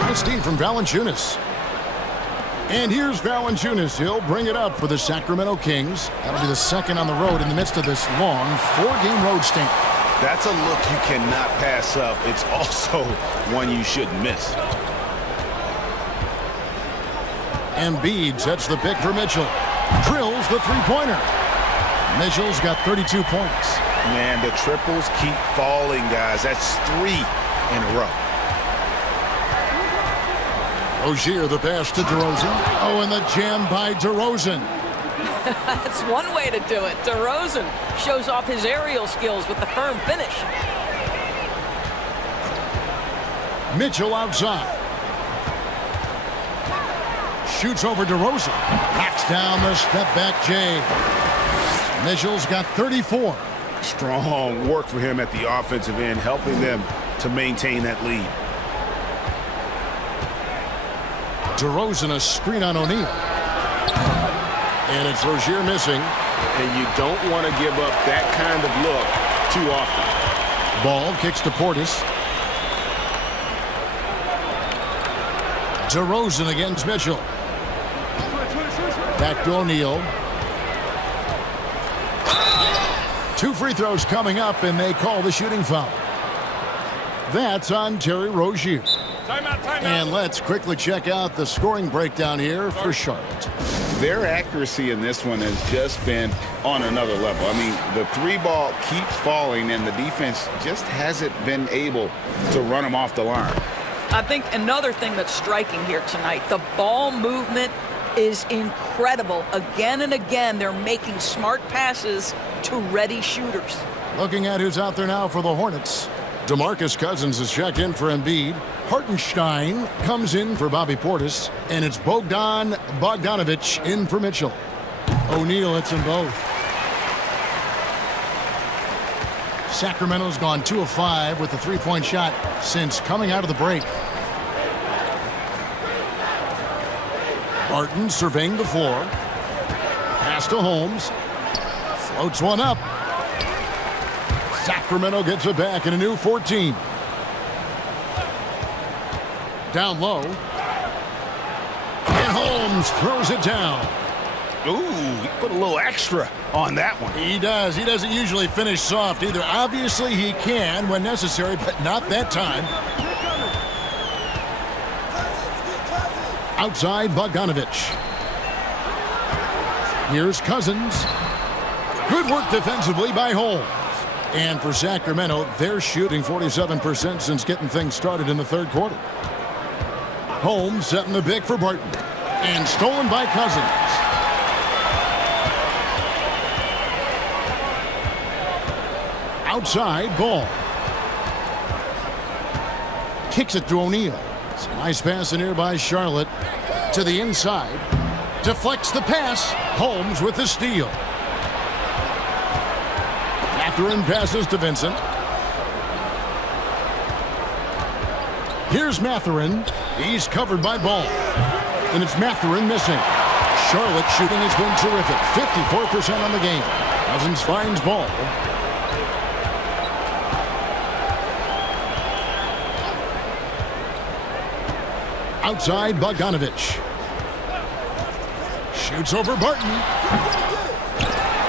Nice steal from Valanciunas. And here's Valanciunas. He'll bring it up for the Sacramento Kings. That'll be the second on the road in the midst of this long four-game road stint. That's a look you cannot pass up. It's also one you shouldn't miss. Embiid sets the pick for Mitchell. Drills the three-pointer. Mitchell's got 32 points. Man, the triples keep falling, guys. That's 3 in a row. Rozier, the pass to DeRozan. Oh, and the jam by DeRozan. That's one way to do it. DeRozan shows off his aerial skills with the firm finish. Mitchell outside. Shoots over DeRozan. Knocks down the step-back J. Mitchell's got 34. Strong work for him at the offensive end, helping them to maintain that lead. DeRozan, a screen on O'Neal. And it's Rozier missing. And you don't want to give up that kind of look too often. Ball kicks to Portis. DeRozan against Mitchell. Back to O'Neal. 2 free throws coming up, and they call the shooting foul. That's on Terry Rozier. Timeout. And let's quickly check out the scoring breakdown here for Charlotte. Their accuracy in this one has just been on another level. I mean, the three ball keeps falling, and the defense just hasn't been able to run them off the line. I think another thing that's striking here tonight, the ball movement is incredible. Again and again, they're making smart passes to ready shooters. Looking at who's out there now for the Hornets. DeMarcus Cousins is checked in for Embiid. Hartenstein comes in for Bobby Portis. And it's Bogdan Bogdanovic in for Mitchell. O'Neal hits them both. Sacramento's gone 2 of 5 with the three-point shot since coming out of the break. Barton surveying the floor. Pass to Holmes. Floats one up. Sacramento gets it back in a new 14. Down low. And Holmes throws it down. Ooh, he put a little extra on that one. He does. He doesn't usually finish soft either. Obviously, he can when necessary, but not that time. Outside, Bogdanovic. Here's Cousins. Good work defensively by Holmes. And for Sacramento, they're shooting 47% since getting things started in the third quarter. Holmes setting the pick for Barton. And stolen by Cousins. outside, Ball. Kicks it to O'Neal. It's a nice pass in here by Charlotte. To the inside. Deflects the pass. Holmes with the steal. Mathurin passes to Vincent. Here's Mathurin. He's covered by Ball. And it's Mathurin missing. Charlotte shooting has been terrific. 54% on the game. Cousins finds Ball. Outside, Bogdanovich. Shoots over Barton.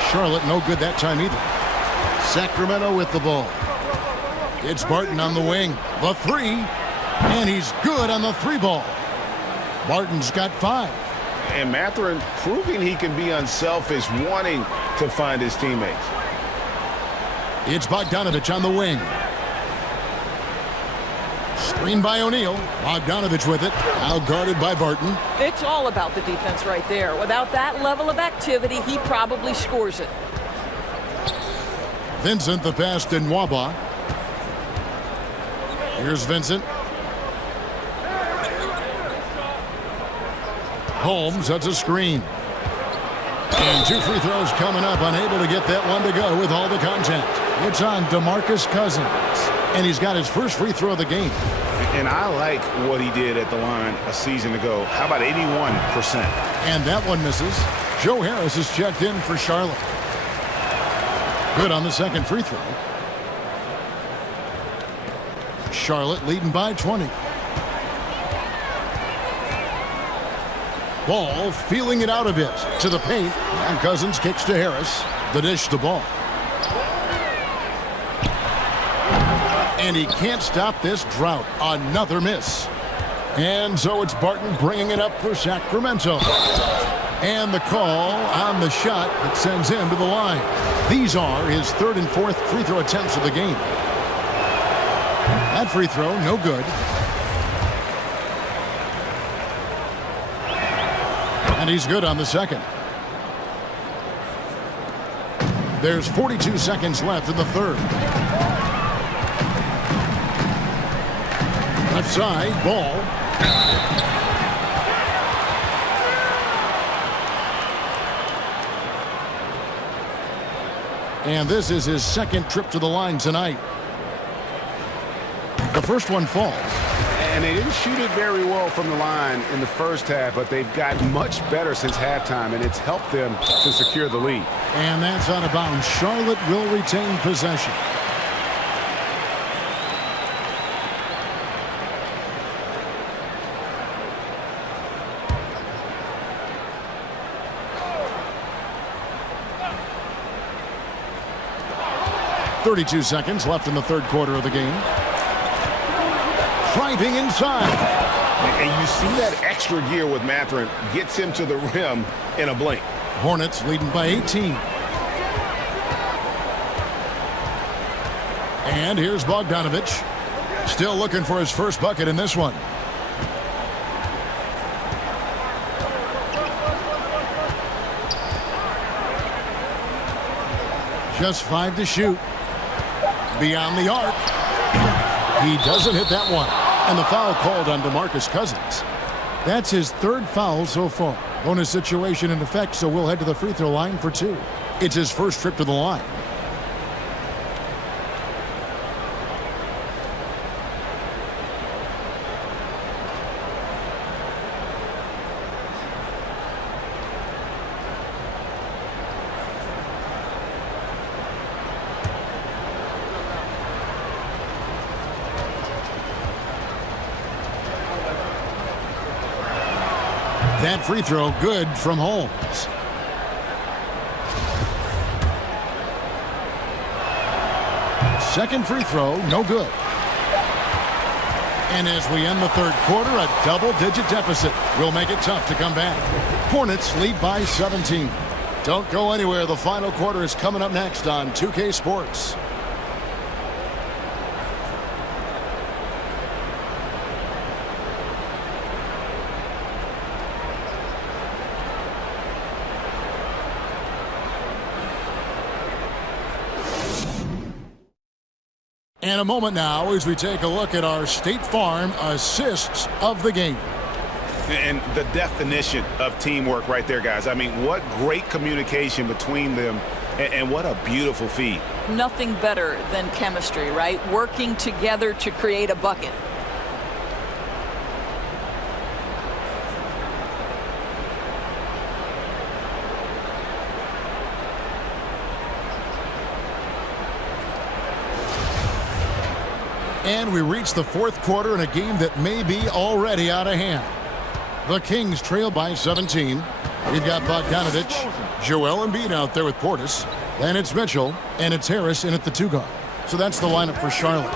Charlotte no good that time either. Sacramento with the ball. It's Barton on the wing. The three. And he's good on the three ball. Barton's got 5. And Mathurin proving he can be unselfish, wanting to find his teammates. It's Bogdanovich on the wing. Screen by O'Neal. Bogdanovich with it. Now guarded by Barton. It's all about the defense right there. Without that level of activity, he probably scores it. Vincent the pass to Nwaba. Here's Vincent. Holmes, that's a screen. And 2 free throws coming up, unable to get that one to go with all the contact. It's on DeMarcus Cousins, and he's got his first free throw of the game. And I like what he did at the line a season ago. How about 81%? And that one misses. Joe Harris is checked in for Charlotte. Good on the second free throw. Charlotte leading by 20. Ball feeling it out a bit to the paint, and Cousins kicks to Harris. The dish to Ball. And he can't stop this drought. Another miss. And so it's Barton bringing it up for Sacramento. And the call on the shot that sends him to the line. These are his 3rd and 4th free throw attempts of the game. That free throw, no good. And he's good on the second. There's 42 seconds left in the third. Left side, Ball. And this is his second trip to the line tonight. The first one falls. And they didn't shoot it very well from the line in the first half, but they've gotten much better since halftime, and it's helped them to secure the lead. And that's out of bounds. Charlotte will retain possession. .32 seconds left in the third quarter of the game. Driving inside. And you see that extra gear with Mathurin gets him to the rim in a blink. Hornets leading by 18. And here's Bogdanovich. Still looking for his first bucket in this one. Just 5 to shoot. Beyond the arc. He doesn't hit that one. And the foul called on DeMarcus Cousins. That's his 3rd foul so far. Bonus situation in effect, so we'll head to the free throw line for 2. It's his first trip to the line. That free throw good from Holmes. Second free throw, no good. And as we end the third quarter, a double-digit deficit will make it tough to come back. Hornets lead by 17. Don't go anywhere. The final quarter is coming up next on 2K Sports. And a moment now as we take a look at our State Farm assists of the game. And the definition of teamwork right there, guys. I mean, what great communication between them, and what a beautiful feed. Nothing better than chemistry, right? Working together to create a bucket. And we reach the fourth quarter in a game that may be already out of hand. The Kings trail by 17. We've got Bogdanovich, Joel Embiid out there with Portis. Then it's Mitchell, and it's Harris in at the 2 guard. So that's the lineup for Charlotte.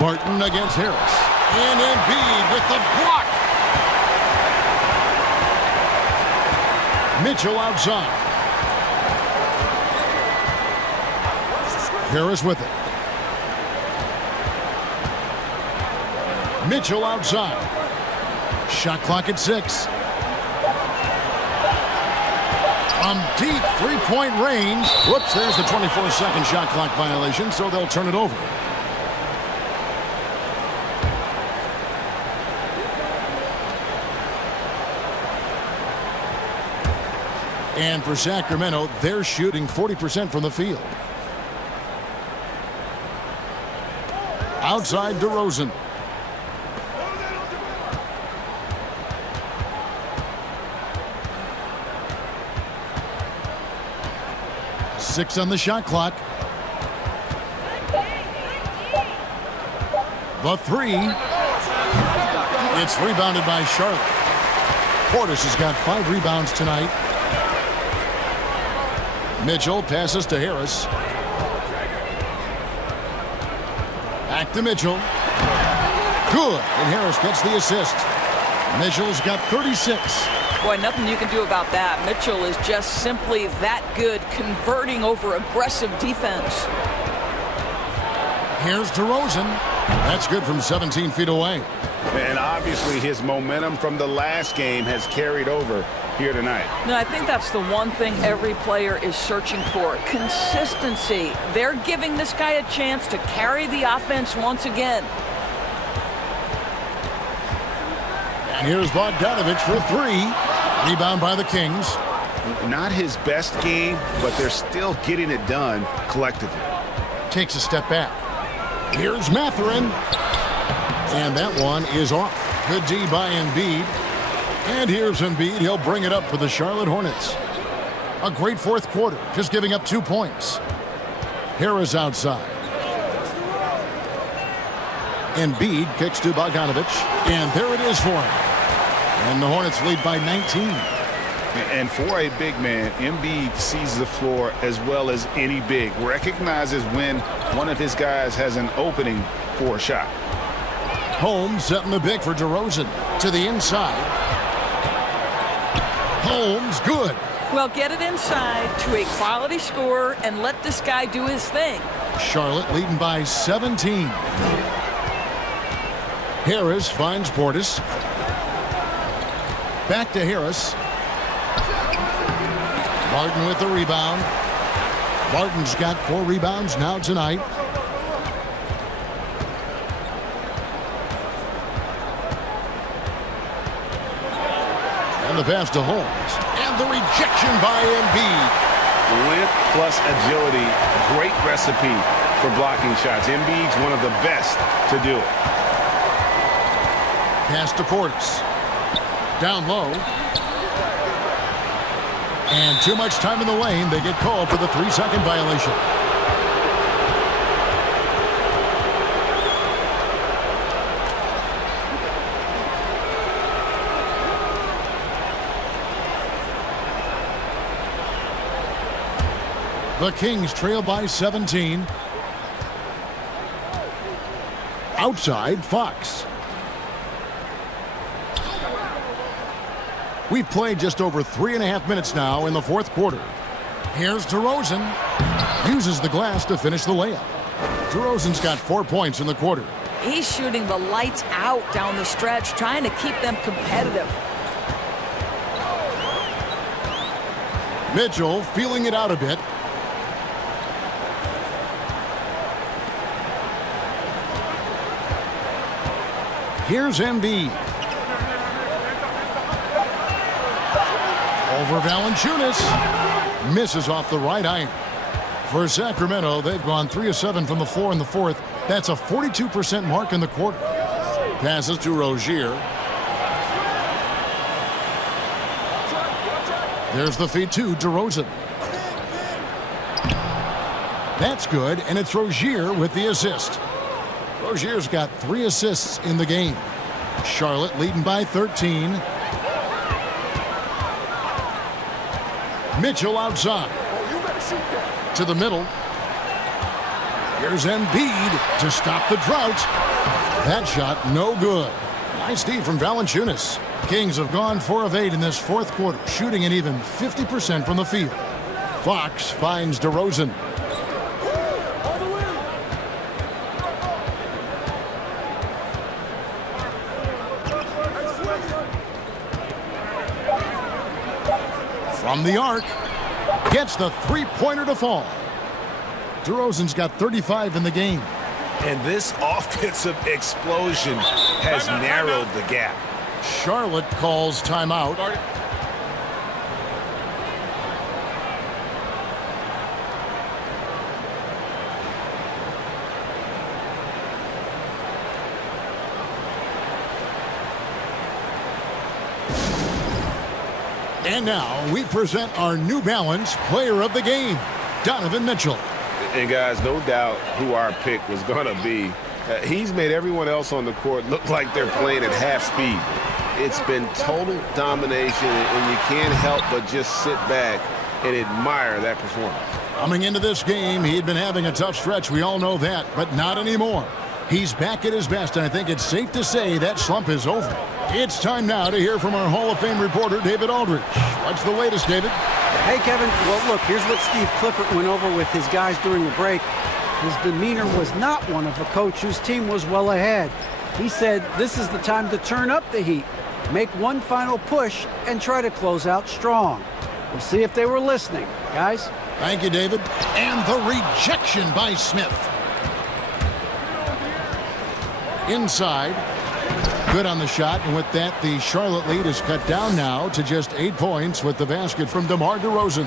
Barton against Harris. And Embiid with the block. Mitchell outside. Harris with it. Mitchell outside. Shot clock at 6. From deep three-point range. Whoops, there's the 24-second shot clock violation, so they'll turn it over. And for Sacramento, they're shooting 40% from the field. Outside DeRozan. Six on the shot clock. The 3. It's rebounded by Charlotte. Portis has got 5 rebounds tonight. Mitchell passes to Harris. Back to Mitchell. Good. And Harris gets the assist. Mitchell's got 36. Boy, nothing you can do about that. Mitchell is just simply that good, converting over aggressive defense. Here's DeRozan. That's good from 17 feet away. And obviously his momentum from the last game has carried over here tonight. No, I think that's the one thing every player is searching for. Consistency. They're giving this guy a chance to carry the offense once again. And here's Bogdanovich for 3. Rebound by the Kings. Not his best game, but they're still getting it done collectively. Takes a step back. Here's Mathurin. And that one is off. Good D by Embiid. And here's Embiid. He'll bring it up for the Charlotte Hornets. A great fourth quarter, just giving up 2 points. Harris outside. Embiid kicks to Bogdanovich. And there it is for him. And the Hornets lead by 19. And for a big man, Embiid sees the floor as well as any big. Recognizes when one of his guys has an opening for a shot. Holmes setting the big for DeRozan. To the inside. Holmes, good. Well, get it inside to a quality scorer and let this guy do his thing. Charlotte leading by 17. Harris finds Portis. Back to Harris. Barton with the rebound. Barton's got 4 rebounds now tonight. And the pass to Holmes. And the rejection by Embiid. Length plus agility, great recipe for blocking shots. Embiid's one of the best to do it. Pass to Portis. Down low. And too much time in the lane. They get called for the 3-second violation. The Kings trail by 17. Outside, Fox. We've played just over 3.5 minutes now in the fourth quarter. Here's DeRozan. Uses the glass to finish the layup. DeRozan's got 4 points in the quarter. He's shooting the lights out down the stretch, trying to keep them competitive. Mitchell feeling it out a bit. Here's Embiid. Over Valanciunas. Misses off the right iron. For Sacramento, they've gone 3 of 7 from the floor in the fourth. That's a 42% mark in the quarter. Passes to Rozier. There's the feed to DeRozan. That's good, and it's Rozier with the assist. Rozier's got 3 assists in the game. Charlotte leading by 13. Mitchell outside. To the middle. Here's Embiid to stop the drought. That shot no good. Nice D from Valanciunas. Kings have gone 4 of 8 in this fourth quarter, shooting an even 50% from the field. Fox finds DeRozan. From the arc, gets the three-pointer to fall. DeRozan's got 35 in the game. And this offensive explosion has narrowed the gap. Charlotte calls timeout. And now we present our New Balance Player of the Game, Donovan Mitchell. And guys, no doubt who our pick was going to be. He's made everyone else on the court look like they're playing at half speed. It's been total domination, and you can't help but just sit back and admire that performance. Coming into this game, he'd been having a tough stretch. We all know that, but not anymore. He's back at his best, and I think it's safe to say that slump is over. It's time now to hear from our Hall of Fame reporter, David Aldridge. What's the latest, David? Hey, Kevin. Well, look, here's what Steve Clifford went over with his guys during the break. His demeanor was not one of a coach whose team was well ahead. He said this is the time to turn up the heat, make one final push, and try to close out strong. We'll see if they were listening, guys. Thank you, David. And the rejection by Smith. Inside. Good on the shot, and with that, the Charlotte lead is cut down now to just 8 points with the basket from DeMar DeRozan.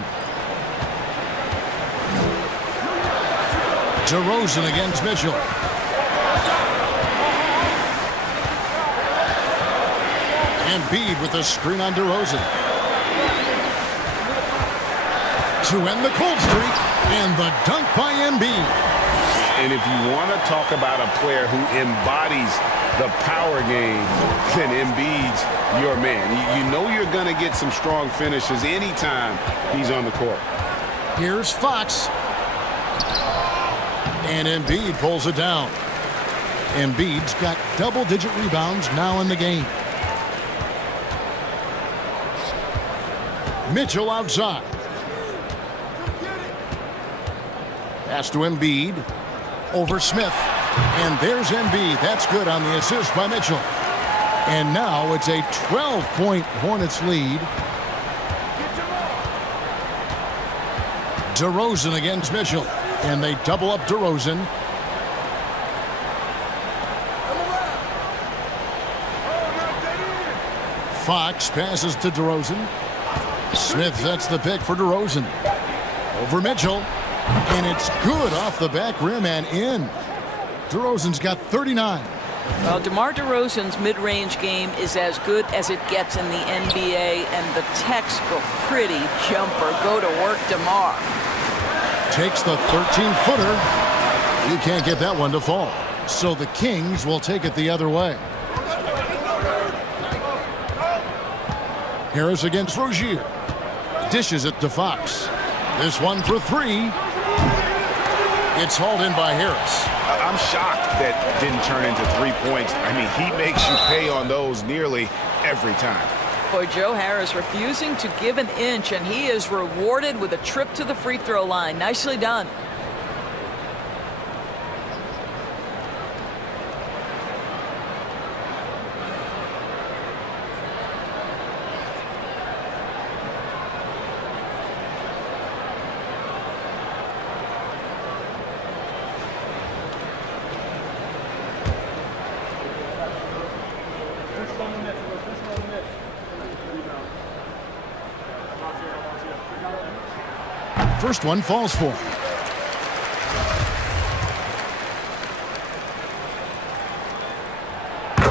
DeRozan against Mitchell. Embiid with the screen on DeRozan. To end the cold streak, and the dunk by Embiid. And if you want to talk about a player who embodies the power game, then Embiid's your man. You know you're going to get some strong finishes anytime he's on the court. Here's Fox. And Embiid pulls it down. Embiid's got double-digit rebounds now in the game. Mitchell outside. Pass to Embiid. Over Smith. And there's Embiid. That's good on the assist by Mitchell. And now it's a 12-point Hornets lead. DeRozan against Mitchell. And they double up DeRozan. Fox passes to DeRozan. Smith sets the pick for DeRozan. Over Mitchell. And it's good off the back rim and in. DeRozan's got 39. Well, DeMar DeRozan's mid-range game is as good as it gets in the NBA, and the textbook pretty jumper. Go to work, DeMar. Takes the 13-footer. You can't get that one to fall. So the Kings will take it the other way. Harris against Rozier. Dishes it to Fox. This one for 3. It's hauled in by Harris. I'm shocked that didn't turn into 3 points. I mean, he makes you pay on those nearly every time. Boy, Joe Harris refusing to give an inch, and he is rewarded with a trip to the free throw line. Nicely done. First one falls for him.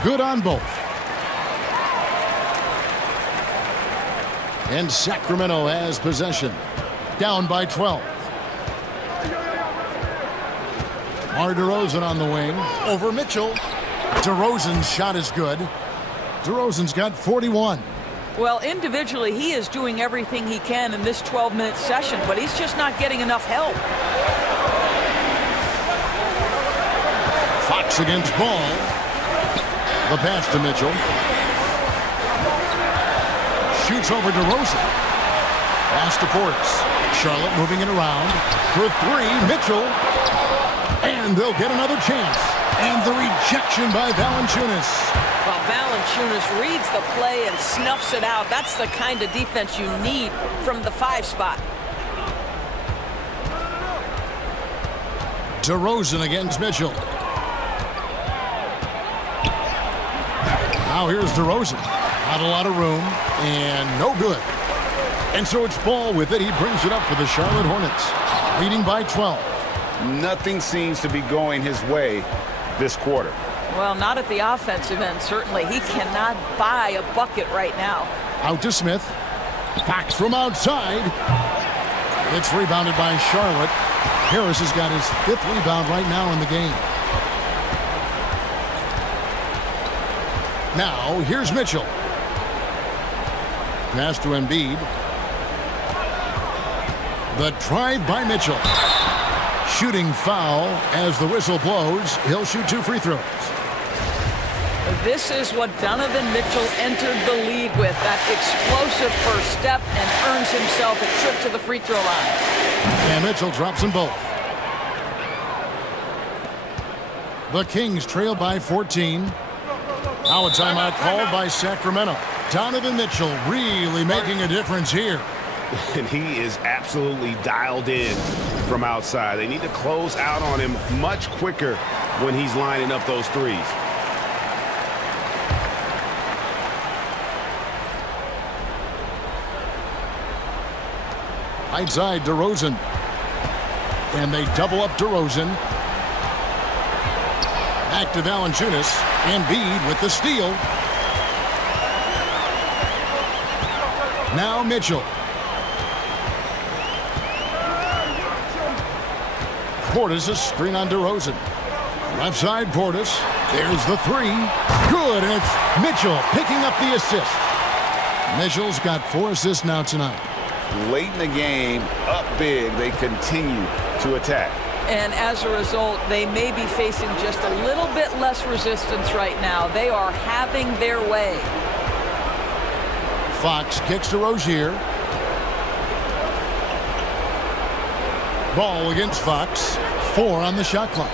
Good on both. And Sacramento has possession. Down by 12. DeRozan on the wing. Over Mitchell. DeRozan's shot is good. DeRozan's got 41. Well, individually, he is doing everything he can in this 12-minute session, but he's just not getting enough help. Fox against Ball. The pass to Mitchell. Shoots over DeRozan. Pass to Portis. Charlotte moving it around. For three, Mitchell. And they'll get another chance. And the rejection by Valanciunas. Well, Valanciunas reads the play and snuffs it out. That's the kind of defense you need from the 5 spot. DeRozan against Mitchell. Now here's DeRozan. Not a lot of room, and no good. And so it's Ball with it. He brings it up for the Charlotte Hornets, leading by 12. Nothing seems to be going his way this quarter. Well, not at the offensive end, certainly. He cannot buy a bucket right now. Out to Smith. Fox from outside. It's rebounded by Charlotte. Harris has got his 5th rebound right now in the game. Now, here's Mitchell. Pass to Embiid. The drive by Mitchell. Shooting foul as the whistle blows. He'll shoot 2 free throws. This is what Donovan Mitchell entered the league with, that explosive first step, and earns himself a trip to the free throw line. And Mitchell drops them both. The Kings trail by 14. Now a timeout called by Sacramento. Donovan Mitchell really making a difference here. And he is absolutely dialed in from outside. They need to close out on him much quicker when he's lining up those threes. Right side, DeRozan. And they double up DeRozan. Back to Valanciunas. Embiid with the steal. Now Mitchell. Portis, a screen on DeRozan. Left side, Portis. There's the 3. Good, and it's Mitchell picking up the assist. Mitchell's got 4 assists now tonight. Late in the game, up big, they continue to attack. And as a result, they may be facing just a little bit less resistance right now. They are having their way. Fox kicks to Rozier. Ball against Fox. 4 on the shot clock.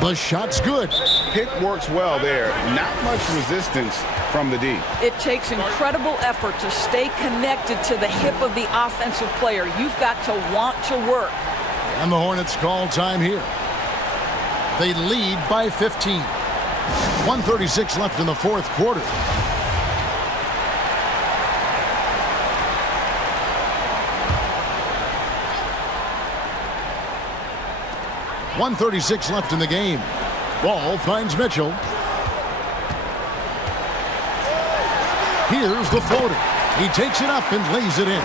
The shot's good. Pick works well there. Not much resistance from the D. It takes incredible effort to stay connected to the hip of the offensive player. You've got to want to work. And the Hornets call time here. They lead by 15. 1:36 left in the 4th quarter. .136 left in the game. Ball finds Mitchell. Here's the floater. He takes it up and lays it in.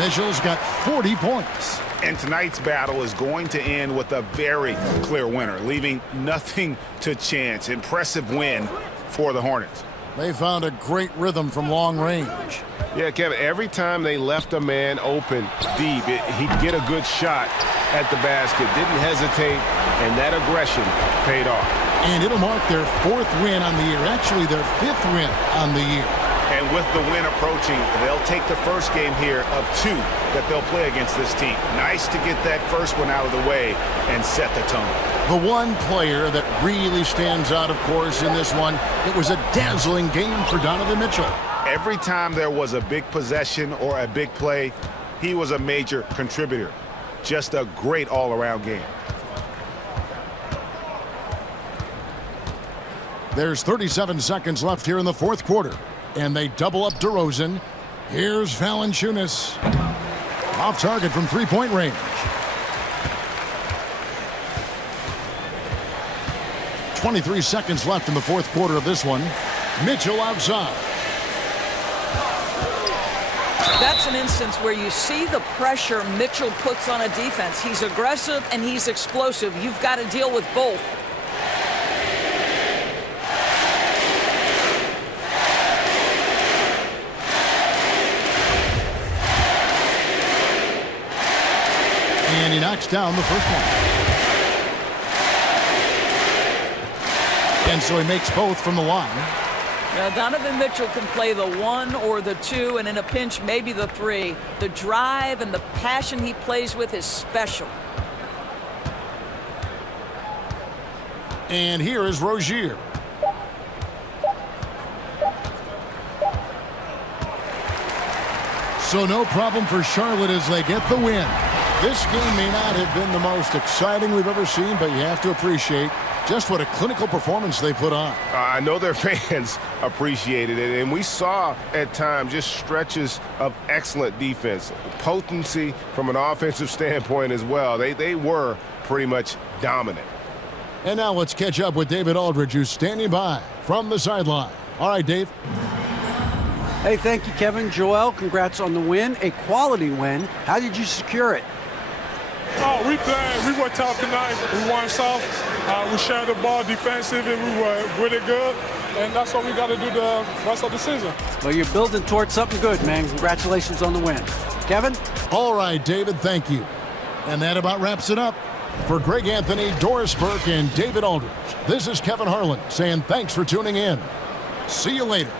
Mitchell's got 40 points. And tonight's battle is going to end with a very clear winner, leaving nothing to chance. Impressive win for the Hornets. They found a great rhythm from long range. Yeah, Kevin, every time they left a man open deep, he'd get a good shot at the basket. Didn't hesitate, and that aggression paid off. And it'll mark their 4th win on the year. Actually, their 5th win on the year. And with the win approaching, they'll take the first game here of 2 that they'll play against this team. Nice to get that first one out of the way and set the tone. The one player that really stands out, of course, in this one, it was a dazzling game for Donovan Mitchell. Every time there was a big possession or a big play, he was a major contributor. Just a great all-around game. There's 37 seconds left here in the 4th quarter. And they double up DeRozan. Here's Valanciunas. Off target from three-point range. 23 seconds left in the fourth quarter of this one. Mitchell outside. That's an instance where you see the pressure Mitchell puts on a defense. He's aggressive and he's explosive. You've got to deal with both. And he knocks down the first one. And so he makes both from the line. Now, Donovan Mitchell can play the 1 or the 2, and in a pinch, maybe the 3. The drive and the passion he plays with is special. And here is Rozier. So no problem for Charlotte as they get the win. This game may not have been the most exciting we've ever seen, but you have to appreciate just what a clinical performance they put on. I know their fans appreciated it, and we saw at times just stretches of excellent defense, potency from an offensive standpoint as well. They were pretty much dominant. And now let's catch up with David Aldridge, who's standing by from the sideline. All right, Dave. Hey, thank you, Kevin. Joel, congrats on the win. A quality win. How did you secure it? Oh, we played. We were tough tonight. We won soft. We shared the ball defensively. We were really good. And that's what we got to do the rest of the season. Well, you're building towards something good, man. Congratulations on the win. Kevin? All right, David, thank you. And that about wraps it up. For Greg Anthony, Doris Burke, and David Aldridge, this is Kevin Harlan saying thanks for tuning in. See you later.